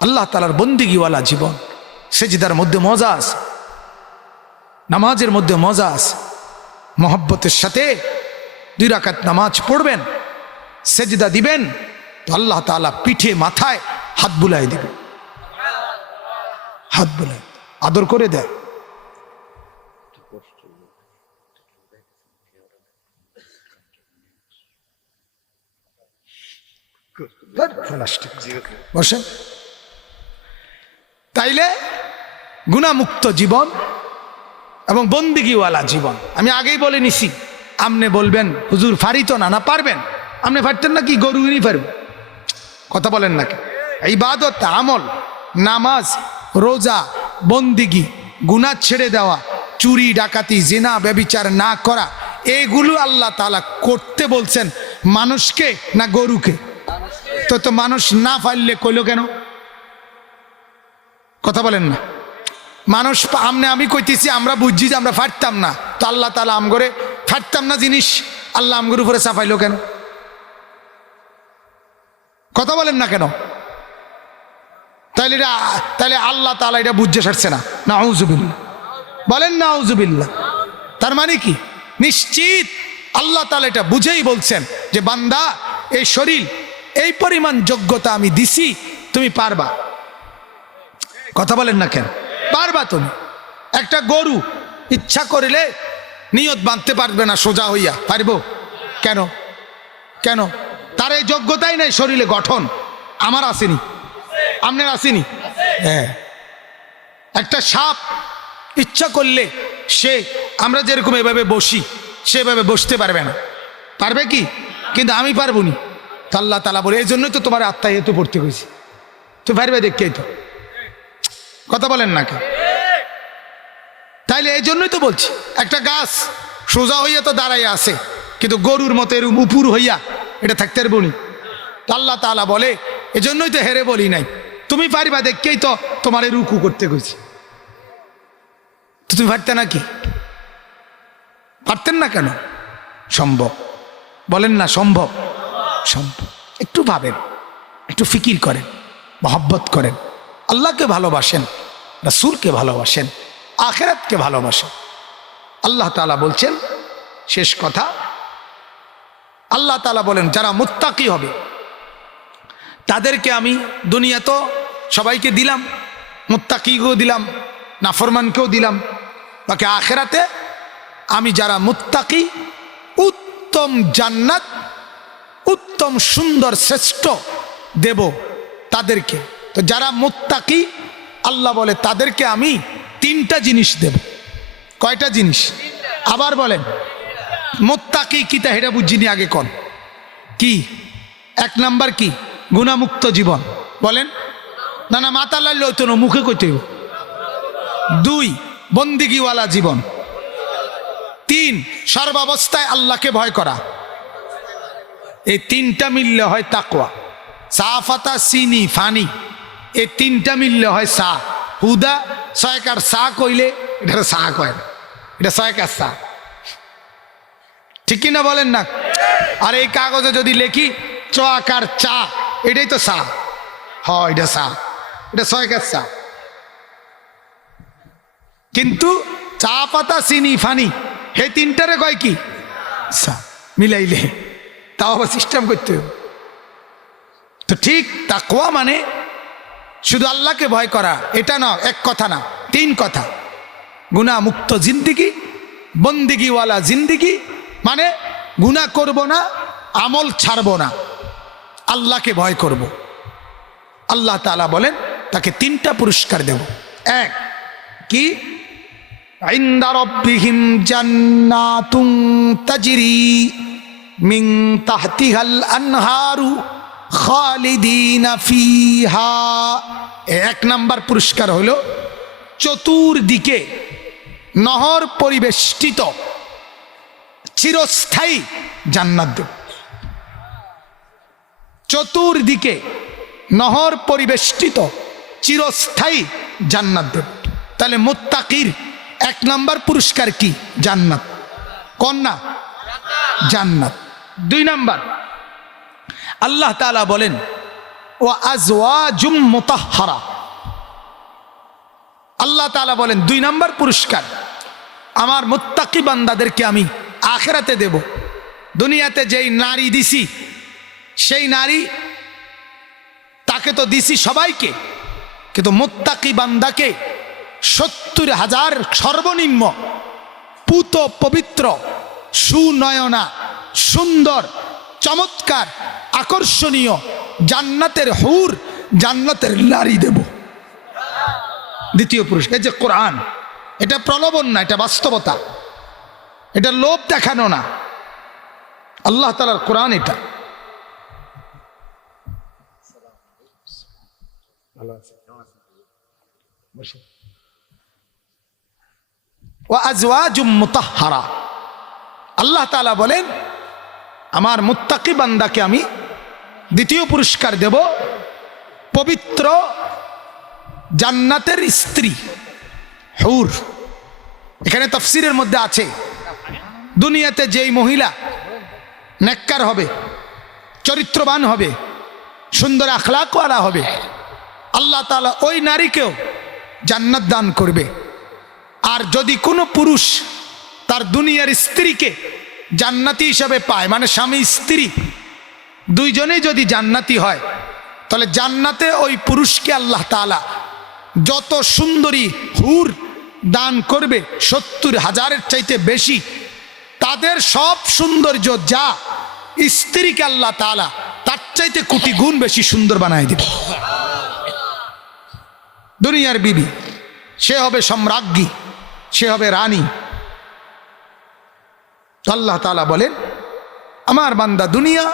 আল্লাহ তাআলার বন্দেগীওয়ালা জীবন। সেজদার মধ্যে মজা আছে, নামাজের মধ্যে মজা আছে। মহব্বতের সাথে 2 রাকাত নামাজ পড়বেন, সেজদা দিবেন, তো আল্লাহ তাআলা পিঠে মাথায় হাত বুলাই দিবে, হাত বুলাই আদর করে দেয়। বসেন। তাইলে গুনাহমুক্ত জীবন এবং বন্দেগীওয়ালা জীবন। আমি আগেই বলে নিছি, আপনি বলবেন হুজুর ফারিত না, না পারবেন, আপনি পারতেন না কি গরুই পারবেন? কথা বলেন নাকি? ইবাদত, আমল, নামাজ, রোজা, বন্দেগী, গুনাহ ছেড়ে দেওয়া, চুরি ডাকাতি জিনা ব্যভিচার না করা, এগুলো আল্লাহ তাআলা করতে বলছেন মানুষকে না গরুকে? তো মানুষ না পারলে কইলো কেন? কথা বলেন না। মানুষ আমি কইতেছি, আমরা বুঝছি যে আমরা ফাটতাম না, তো আল্লাহ তাআলা আমগরে ফাটতাম না জিনিস আল্লাহ আমগর উপরে চাপাইলো কেন? কথা বলেন না কেন? তাইলে আল্লাহ তাআলা এটা বুঝতে পারছে না। নাউজুবিল্লাহ, বলেন নাউজুবিল্লাহ। তার মানে কি? নিশ্চিত আল্লাহ তাআলা এটা বুঝেই বলছেন যে বান্দা, এই শরীর, এই পরিমাণ যোগ্যতা আমি দিছি, তুমি পারবা। কথা বলেন না কেন? পারবা তুমি। একটা গরু ইচ্ছা করিলে নিয়ত বাঁধতে পারবে না সোজা হইয়া, পারবো? কেন? কেন? তার এই যোগ্যতাই নাই, শরীরে গঠন আমার আসেনি, আপনার আসেনি। হ্যাঁ, একটা সাপ ইচ্ছা করলে সে, আমরা যেরকম এভাবে বসি সেভাবে বসতে পারবে না, পারবে কি? কিন্তু আমি পারবো নি। আল্লাহ তাআলা বলে, এই জন্যই তো তোমার আত্মায় এত পড়তে হয়েছে, তুই পারবে দেখেই তো। কথা বলেন না কেন? তাইলে এই জন্যই তো বলছি, একটা গাছ সোজা হইয়া তো দাঁড়াইয়া আছে, কিন্তু গরুর মতো এরকম উপুর হইয়া এটা থাকতে পারবো নি। আল্লাহ তাআলা বলে, এই জন্যই তো হেরে বলি নাই, তুমি পারিবা দেখেই তো তোমার রুকু করতে কইছি। তো তুমি পারতে নাকি? পারতেন না কেন? সম্ভব, বলেন না সম্ভব? সম্ভব। একটু ভাবেন, একটু ফিকির করেন, মহব্বত করেন, আল্লাহকে ভালোবাসেন, রাসূলকে ভালোবাসেন, আখিরাতকে ভালোবাসেন। আল্লাহ তাআলা বলছেন, শেষ কথা, আল্লাহ তাআলা বলেন যারা মুত্তাকি হবে তাদেরকে আমি, দুনিয়া তো সবাইকে দিলাম, মুত্তাকিকেও দিলাম, নাফরমানকেও দিলাম, বাকি আখেরাতে আমি যারা মুত্তাকি উত্তম জান্নাত, উত্তম সুন্দর শ্রেষ্ঠ দেব তাদেরকে। তো যারা মুত্তাকি আল্লাহ বলে তাদেরকে আমি 3টা জিনিস দেব। কয়টা জিনিস? আবার বলেন। মুত্তাকি কিতা হেটা বুঝিনি, আগে কোন কি? 1 নাম্বার কি? গুনাহমুক্ত জীবন। বলেন না, না মাথা লাইলে হইতো না, মুখে কইতে হইব। 2 বন্দিগিওয়ালা জীবন। 3 সর্বাবস্থায় আল্লাহকে ভয় করা। এই 3টা মিললে হয় তাকওয়া। সাফাতা সিনি ফানি, এই 3টা মিললে হয় সা। হুদা 6 সা কইলে এটা সা কয় না, এটা 6 সা। ঠিক কিনা বলেন না? আর এই কাগজে যদি লেখি চ আকার চা, এটাই তো সা। হয় এটা সা, এটা 6 সা। কিন্তু চা পাতা চিনি ফানি হে 3টারে কয় কি? সা। মিলাইলে তাও আবার সিস্টেম করতে হবে। তো ঠিক তাকওয়া মানে শুধু আল্লাহকে ভয় করা, এটা না, এক কথা না, 3 কথা। গুনাহ মুক্ত জিন্দিগি, বন্দিগিওয়ালা জিন্দিগি, মানে গুনাহ করব না, আমল ছাড়ব না, আল্লাহকে ভয় করব। আল্লাহ তাআলা বলেন তাকে 3টা পুরস্কার দেব। 1 কি? ইনদা রাব্বিহিম জান্নাতুন তাজরি মিন তাহতিহাল আনহারু খালিদিনা ফিহা। 1 নাম্বার পুরস্কার হলো চতুর্দিকে নহর পরিবেষ্টিত চিরস্থায়ী জান্নাত দেব। চতুর্দিকে নহর পরিবেষ্টিত চিরস্থায়ী জান্নাত দেব। তাহলে মুত্তাকির 1 নাম্বার পুরস্কার কি? জান্নাত। কোন না? জান্নাত। 2 নাম্বার আল্লাহ তাআলা বলেন ওয়া আজওয়াজুম মুতাহহারা। আল্লাহ তাআলা বলেন 2 নাম্বার পুরস্কার আমার মুত্তাকি বান্দাদেরকে আমি আখিরাতে দেব। দুনিয়াতে যেই নারী দিছি, সেই নারী তাকে তো দিছি সবাইকে, কিন্তু মুত্তাকি বান্দাকে 70,000 সর্বনিম্ন পুত পবিত্র সুনয়না সুন্দর চমৎকার আকর্ষণীয় জান্নাতের হুর, জান্নাতের নারী দেব। দ্বিতীয় পুরস্কার। এই যে কোরআন, এটা প্রলোভন না, এটা বাস্তবতা, এটা লোভ দেখানো না, আল্লাহ তাআলার কোরআন এটা। ওয়া আজওয়াজুম মুতাহহারা। আল্লাহ তাআলা বলেন আমার মুত্তাকি বান্দাকে আমি দ্বিতীয় পুরস্কার দেব পবিত্র জান্নাতের স্ত্রী হুর। এখানে তাফসীরের মধ্যে আছে দুনিয়াতে যেই মহিলা নেককার হবে, চরিত্রবান হবে, সুন্দর আখলাকওয়ালা হবে, আল্লাহ তাআলা ওই নারীকেও জান্নাত দান করবে। আর যদি কোনো পুরুষ তার দুনিয়ার স্ত্রীকে জান্নাতি হিসাবে পায়, মানে স্বামী স্ত্রী দুইজনেই যদি জান্নাতি হয়, তাহলে জান্নাতে ওই পুরুষকে আল্লাহ তাআলা যত সুন্দরী হুর দান করবে 70,000-এর চাইতে বেশি, তাদের সব সৌন্দর্য যা স্ত্রীকে আল্লাহ তাআলা তার চাইতে কোটি গুণ বেশি সুন্দর বানায় দিবে। দুনিয়ার বিবি, সে হবে সম্রাজ্ঞী, সে হবে রানী। আল্লাহ তাআলা বলেন আমার বান্দা দুনিয়া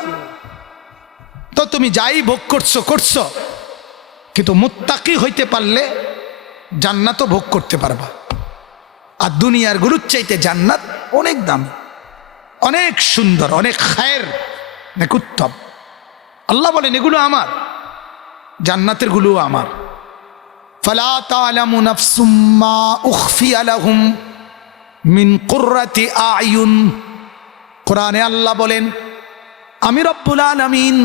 তো তুমি যাই ভোগ করছো করছো, কিন্তু মুত্তাকি হইতে পারলে জান্নাতও ভোগ করতে পারবা। আর দুনিয়ার গুরুর চাইতে জান্নাত অনেক দামি, অনেক সুন্দর, অনেক খায়ের, অনেক উত্তম। আল্লাহ বলেন এগুলো আমার, জান্নাতের গুলো আমার। ফালা তা'লামু নাফসুম মা উখফিয়া লাহুম মিন কুররাতি আয়ুন। কোরআনে আল্লাহ বলেন আমি রব্বুল আলামিন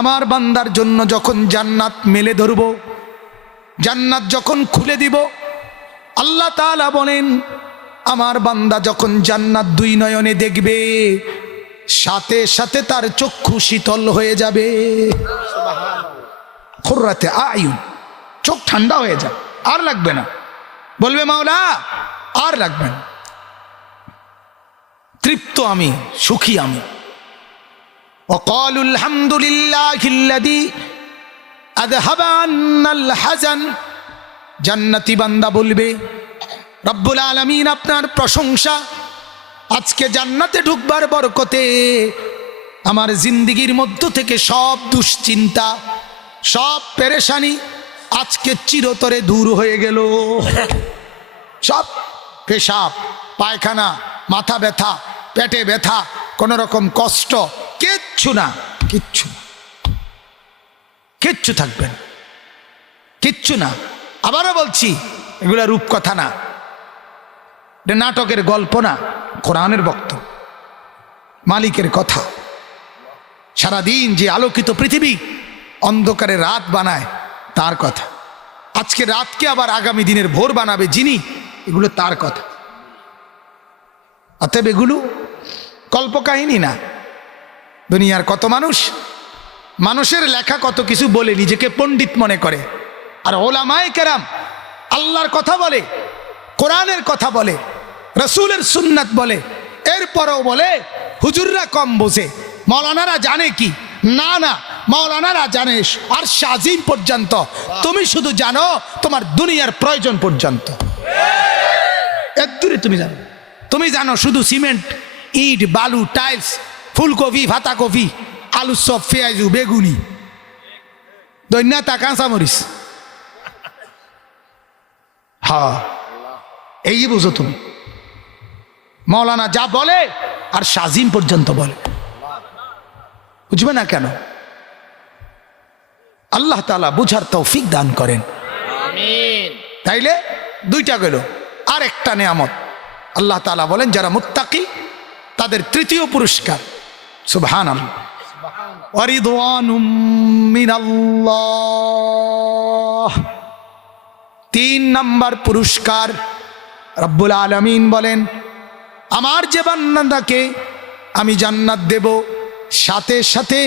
আমার বান্দার জন্য যখন জান্নাত মেলে ধরব, জান্নাত যখন খুলে দিব, আল্লাহ তাআলা বলেন আমার বান্দা যখন জান্নাত 2 নয়নে দেখবে, সাথে সাথে তার চক্ষু শীতল হয়ে যাবে। কুররাতে আয়ুন, চোখ ঠান্ডা হয়ে যায়, আর লাগবে না। বলবে মাওলা আর লাগবেন, তৃপ্ত আমি, সুখী আমি। وقالوا الحمد لله الذي اذهب عنا الحزن। জান্নাতি বান্দা বলবে রব্বুল আলামিন আপনার প্রশংসা, আজকে জান্নাতে ঢুকবার বরকতে আমার জিন্দেগির মধ্য থেকে সব দুশ্চিন্তা, সব পেরেশানি আজকে চিরতরে দূর হয়ে গেল। সব পেশাব, পায়খানা, মাথা ব্যথা, পেটে ব্যথা, কোন রকম কষ্ট কিচ্ছু না, কিচ্ছু না, কিচ্ছু থাকবে না, কিচ্ছু না। আবারও বলছি, এগুলা রূপকথা না, এটা নাটকের গল্প না, কোরআনের বক্তব্য, মালিকের কথা। সারাদিন যে আলোকিত পৃথিবী অন্ধকারে রাত বানায় তার কথা, আজকে রাতকে আবার আগামী দিনের ভোর বানাবে যিনি, এগুলো তার কথা। অতএব এগুলো কল্পকাহিনী না। দুনিয়ার কত মানুষ মানুষের লেখা কত কিছু বলে নিজেকে পণ্ডিত মনে করে, আর ওলামায়ে কেরাম আল্লাহর কথা বলে, কোরআনের কথা বলে, রসুলের সুন্নাত বলে, এরপরেও বলে হুজুররা কম বোঝে, মৌলানারা জানে কি? না না, মৌলানারা জানে আর শাজিম পর্যন্ত, তুমি শুধু জানো তোমার দুনিয়ার প্রয়োজন পর্যন্ত। এর দূরে তুমি জানো, তুমি জানো শুধু সিমেন্ট, ইট, বালু, টাইলস, ফুলকপি, ফাতাকপি, আলু চপ, পেঁয়াজু, বেগুনি, দৈন্যতা, কাঁচামরিচ, হ্যাঁ এই বুঝো তুমি। মৌলানা যা বলে আর শাজিম পর্যন্ত বলে, বুঝবে না কেন? আল্লাহ তাআলা বুঝার তৌফিক দান করেন, আমিন। তাইলে দুইটা গেল, আর একটা নেয়ামত আল্লাহ তাআলা বলেন যারা মুত্তাকি তাদের তৃতীয় পুরস্কার, সুবহানাল্লাহ, ওয়া রিদওয়ানুম মিনাল্লাহ। 3 নম্বর পুরস্কার রব্বুল আলামিন বলেন আমার যে বান্দাকে আমি জান্নাত দেব, সাথে সাথে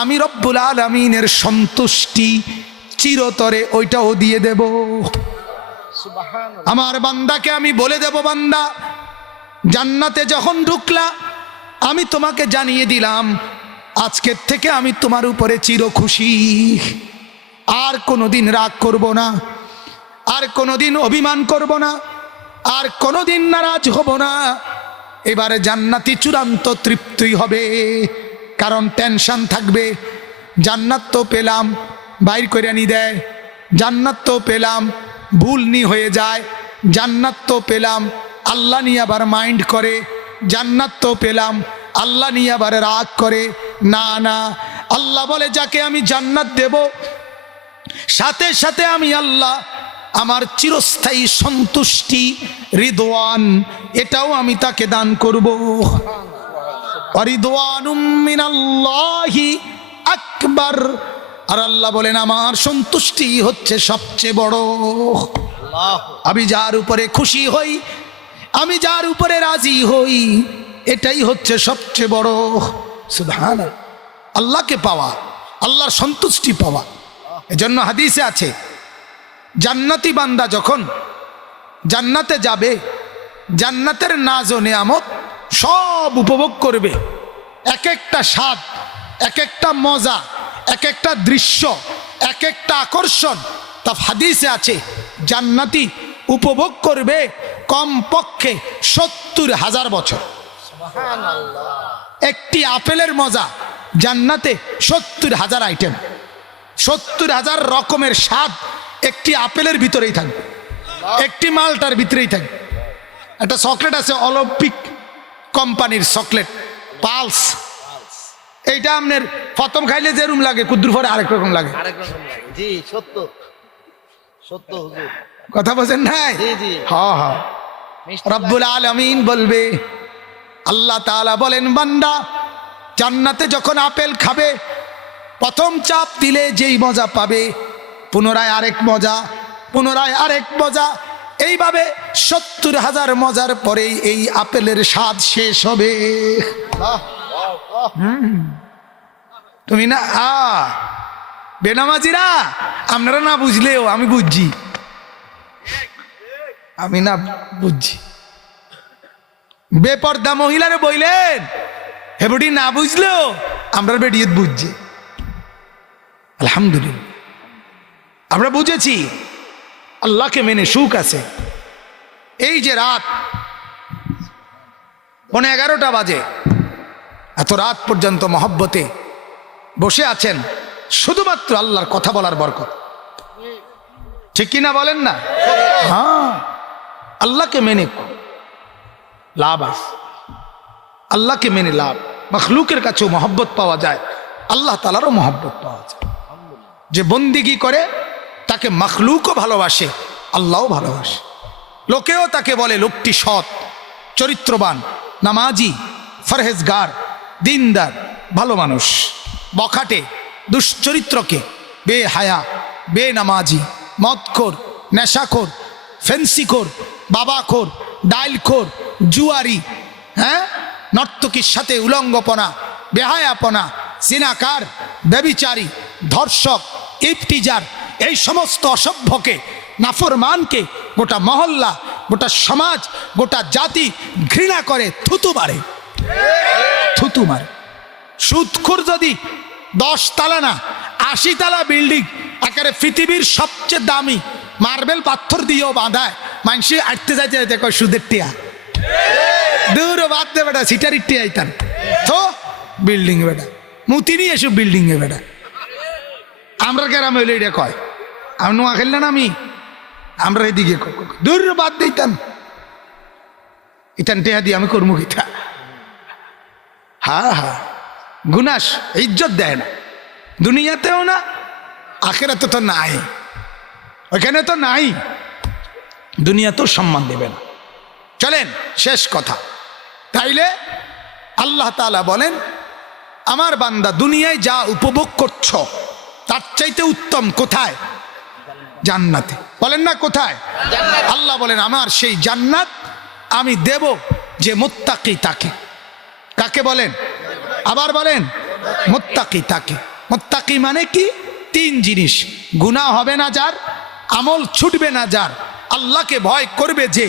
আমি রব্বুল আলামিনের সন্তুষ্টি চিরতরে ওইটাও দিয়ে দেব। আমার বান্দাকে আমি বলে দেব, বান্দা জান্নাতে যখন ঢুকলা আমি তোমাকে জানিয়ে দিলাম আজকের থেকে আমি তোমার উপরে চির খুশি, আর কোনোদিন রাগ করব না, আর কোনোদিন অভিমান করব না, আর কোনোদিন নারাজ হব না। এবারে জান্নাতি চূড়ান্ত তৃপ্তি হবে, কারণ টেনশন থাকবে, জান্নাত তো পেলাম বাইর করে নি দেয়, জান্নাত তো পেলাম ভুল নি হয়ে যায়, জান্নাত তো পেলাম আল্লাহ নিয়ে আবার মাইন্ড করে, জান্নাত তো পেলাম আল্লাহ নিয়ে আবার রাগ করে। না না, আল্লাহ বলে যাকে আমি জান্নাত দেব সাথে সাথে আমি আল্লাহ আমার চিরস্থায়ী সন্তুষ্টি, রিদওয়ান, এটাও আমি তাকে দান করব। রিদওয়ানুম মিনাল্লাহি আকবার। আর আল্লাহ বলেন আমার সন্তুষ্টি হচ্ছে সবচেয়ে বড়। আমি যার উপরে খুশি হই, আমি যার উপরে রাজি হই, এটাই হচ্ছে সবচেয়ে বড়। সুবহানাল্লাহ, আল্লাহকে পাওয়া, আল্লাহর সন্তুষ্টি পাওয়া। এজন্য হাদিসে আছে জান্নাতি বান্দা যখন জান্নাতে যাবে, জান্নাতের নাজ ও নেয়ামত সব উপভোগ করবে, এক একটা স্বাদ, এক একটা মজা, এক একটা দৃশ্য, এক একটা আকর্ষণ। তা হাদিসে আছে জান্নাতি উপভোগ করবে কমপক্ষে 70,000 বছর। একটি আপেলের মজা জান্নাতে 70,000 আইটেম, 70,000 রকমের স্বাদ একটি আপেলের ভিতরেই থাকবে, একটি মালটার ভিতরেই থাকবে। একটা চকলেট আছে অলিম্পিক কোম্পানির চকলেট, পালস, এইটা আপনার প্রথম খাইলে যেরকম লাগে কুদ্দুর পরে আরেক রকম লাগে। জি সত্য সত্য হুজুর, কথা বলছেন নাই? হ্যাঁ হ্যাঁ। রব্বুল আলামিন বলবে, আল্লাহ তাআলা বলেন বান্দা জান্নাতে যখন আপেল খাবে প্রথম চাপ দিলে যেই মজা পাবে, পুনরায় আরেক মজা, পুনরায় আরেক মজা, এইভাবে 70,000 মজার পরেই এই আপেলের স্বাদ শেষ হবে। তুমি না বেনামাজিরা, আপনারা না বুঝলেও আমি বুঝছি। আমি না বুঝছি। বেপর্দা মহিলারে বইলেন হেবুটি না বুঝলো আমরা বেডিয়ে বুঝছি। আলহামদুলিল্লাহ আমরা বুঝেছি আল্লাহকে মেনে সুখ আছে। এই যে রাত 11:30 বাজে, এত রাত পর্যন্ত মহব্বতে বসে আছেন শুধুমাত্র আল্লাহর কথা বলার বরকত। ঠিক কিনা বলেন না? হ্যাঁ, আল্লাহকে মেনে লাভ আছে, আল্লাহকে মেনে লাভ। মখলুকের কাছেও মহব্বত পাওয়া যায়, আল্লাহ তাআলারও মহব্বত পাওয়া যায়। যে বন্দিগি করে তাকে মখলুকও ভালোবাসে, আল্লাহও ভালোবাসে। লোকেও তাকে বলে লোকটি সৎ, চরিত্রবান, নামাজি, ফরহেজগার, দিনদার, ভালো মানুষ। বখাটে দুশ্চরিত্রকে বেহায়া, বেনামাজি, মদখোর, নেশাখোর, ফেন্সিখোর, বাবাখোর, ডাইলখোর, জুয়ারি, হ্যাঁ, নর্তকীর সাথে উলঙ্গপনা, বেহায়াপনা, জিনাকার, ব্যভিচারী, ধর্ষক, ইফতিজার, এই সমস্ত অসভ্যকে, নাফরমানকে গোটা মহল্লা, গোটা সমাজ, গোটা জাতি ঘৃণা করে, থুতু মারে, থুতু মারে। সুদখোর যদি 10 তালা না 80 তালা বিল্ডিং একেবারে পৃথিবীর সবচেয়ে দামি মার্বেল পাথর দিয়েও বাঁধায়, মানুষে আটতে যাইতে যাইতে কয় সুদের টিয়া, দূর বাদ দে বেটা, সিটারির টিয়া আইতান তো বিল্ডিং বেটা, মুতি নিয়ে এসব বিল্ডিং এ বেটা। আমরা গ্রামে হইলে এটা কয়, আমি নোয়া খেললেন আমি, আমরা এদিকে দূর বাদ দিতাম, ইতান টেহা দিয়ে আমি করবো কিতা। হ্যাঁ হ্যাঁ, গুনাস ইজ্জত দেয় না, দুনিয়াতেও না, আখেরাতে তো নাই, ওইখানে তো নাই, দুনিয়াতেও সম্মান দেবে না। চলেন শেষ কথা। তাইলে আল্লাহ তাআলা বলেন, আমার বান্দা দুনিয়ায় যা উপভোগ করছো তার চাইতে উত্তম কোথায়? জান্নাতে। বলেন না কোথায়? আল্লাহ বলেন আমার সেই জান্নাত আমি দেব যে মুত্তাকি তাকে। কাকে বলেন? আবার বলেন, মুত্তাকি তাকে। মুত্তাকি মানে কি? 3 জিনিস, গুনাহ হবে না যার, আমল ছুটবে না যার, আল্লাহকে ভয় করবে যে,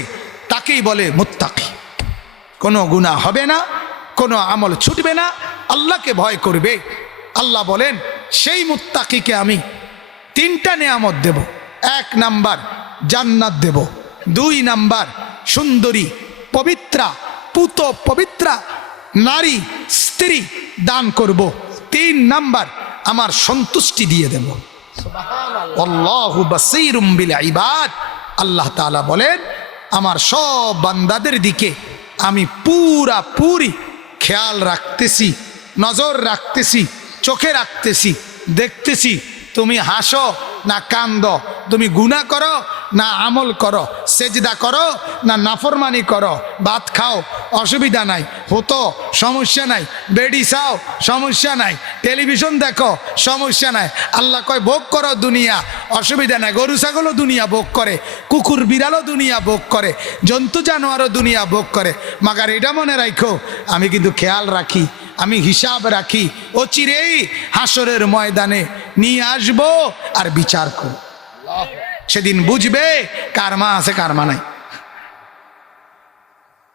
তাকেই বলে মুত্তাকি। কোনো গুনাহ হবে না, কোনো আমল ছুটবে না, আল্লাহকে ভয় করবে। আল্লাহ বলেন সেই মুত্তাকিকে আমি 3টা নেয়ামত দেব। 1 নাম্বার জান্নাত দেব, 2 নাম্বার সুন্দরী পবিত্রা পুত পবিত্রা নারী স্ত্রী দান করব, 3 নাম্বার আমার সন্তুষ্টি দিয়ে দেব। আল্লাহু বাসীরুম বিল ইবাদ। আল্লাহ তাআলা বলেন আমার সব বান্দাদের দিকে আমি পুরি খেয়াল রাখতেছি, নজর রাখতেছি, চোখে রাখতেছি, দেখতেছি তুমি হাসো না কান্দো, তুমি গুনাহ করো না আমল করো, সেজদা করো না নাফরমানি করো, ভাত খাও অসুবিধা নাই, হতো সমস্যা নাই, বেডি চাও সমস্যা নাই, টেলিভিশন দেখো সমস্যা নাই। আল্লাহ কয় ভোগ করো দুনিয়া, অসুবিধা নাই। গরু ছাগলও দুনিয়া ভোগ করে, কুকুর বিড়ালও দুনিয়া ভোগ করে, জন্তু জানোয়ারও দুনিয়া ভোগ করে, মাগার এটা মনে রাখো আমি কিন্তু খেয়াল রাখি, আমি হিসাব রাখি, ও চিরেই হাসরের ময়দানে নিয়ে আসবো আর বিচার করব। সেদিন বুঝবে কার মা আছে কার মা নাই।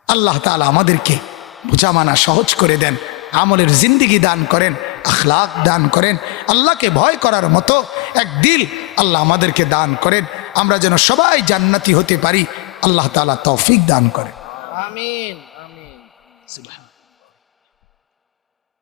আল্লাহ তাআলা আমাদেরকে বুঝা মানা সহজ করে দেন, আমলের জিন্দেগি দান করেন, আখলাক দান করেন, আল্লাহকে ভয় করার মতো এক দিল আল্লাহ আমাদেরকে দান করেন, আমরা যেন সবাই জান্নাতি হতে পারি। আল্লাহ তাআলা তৌফিক দান করেন। আমিন আমিন।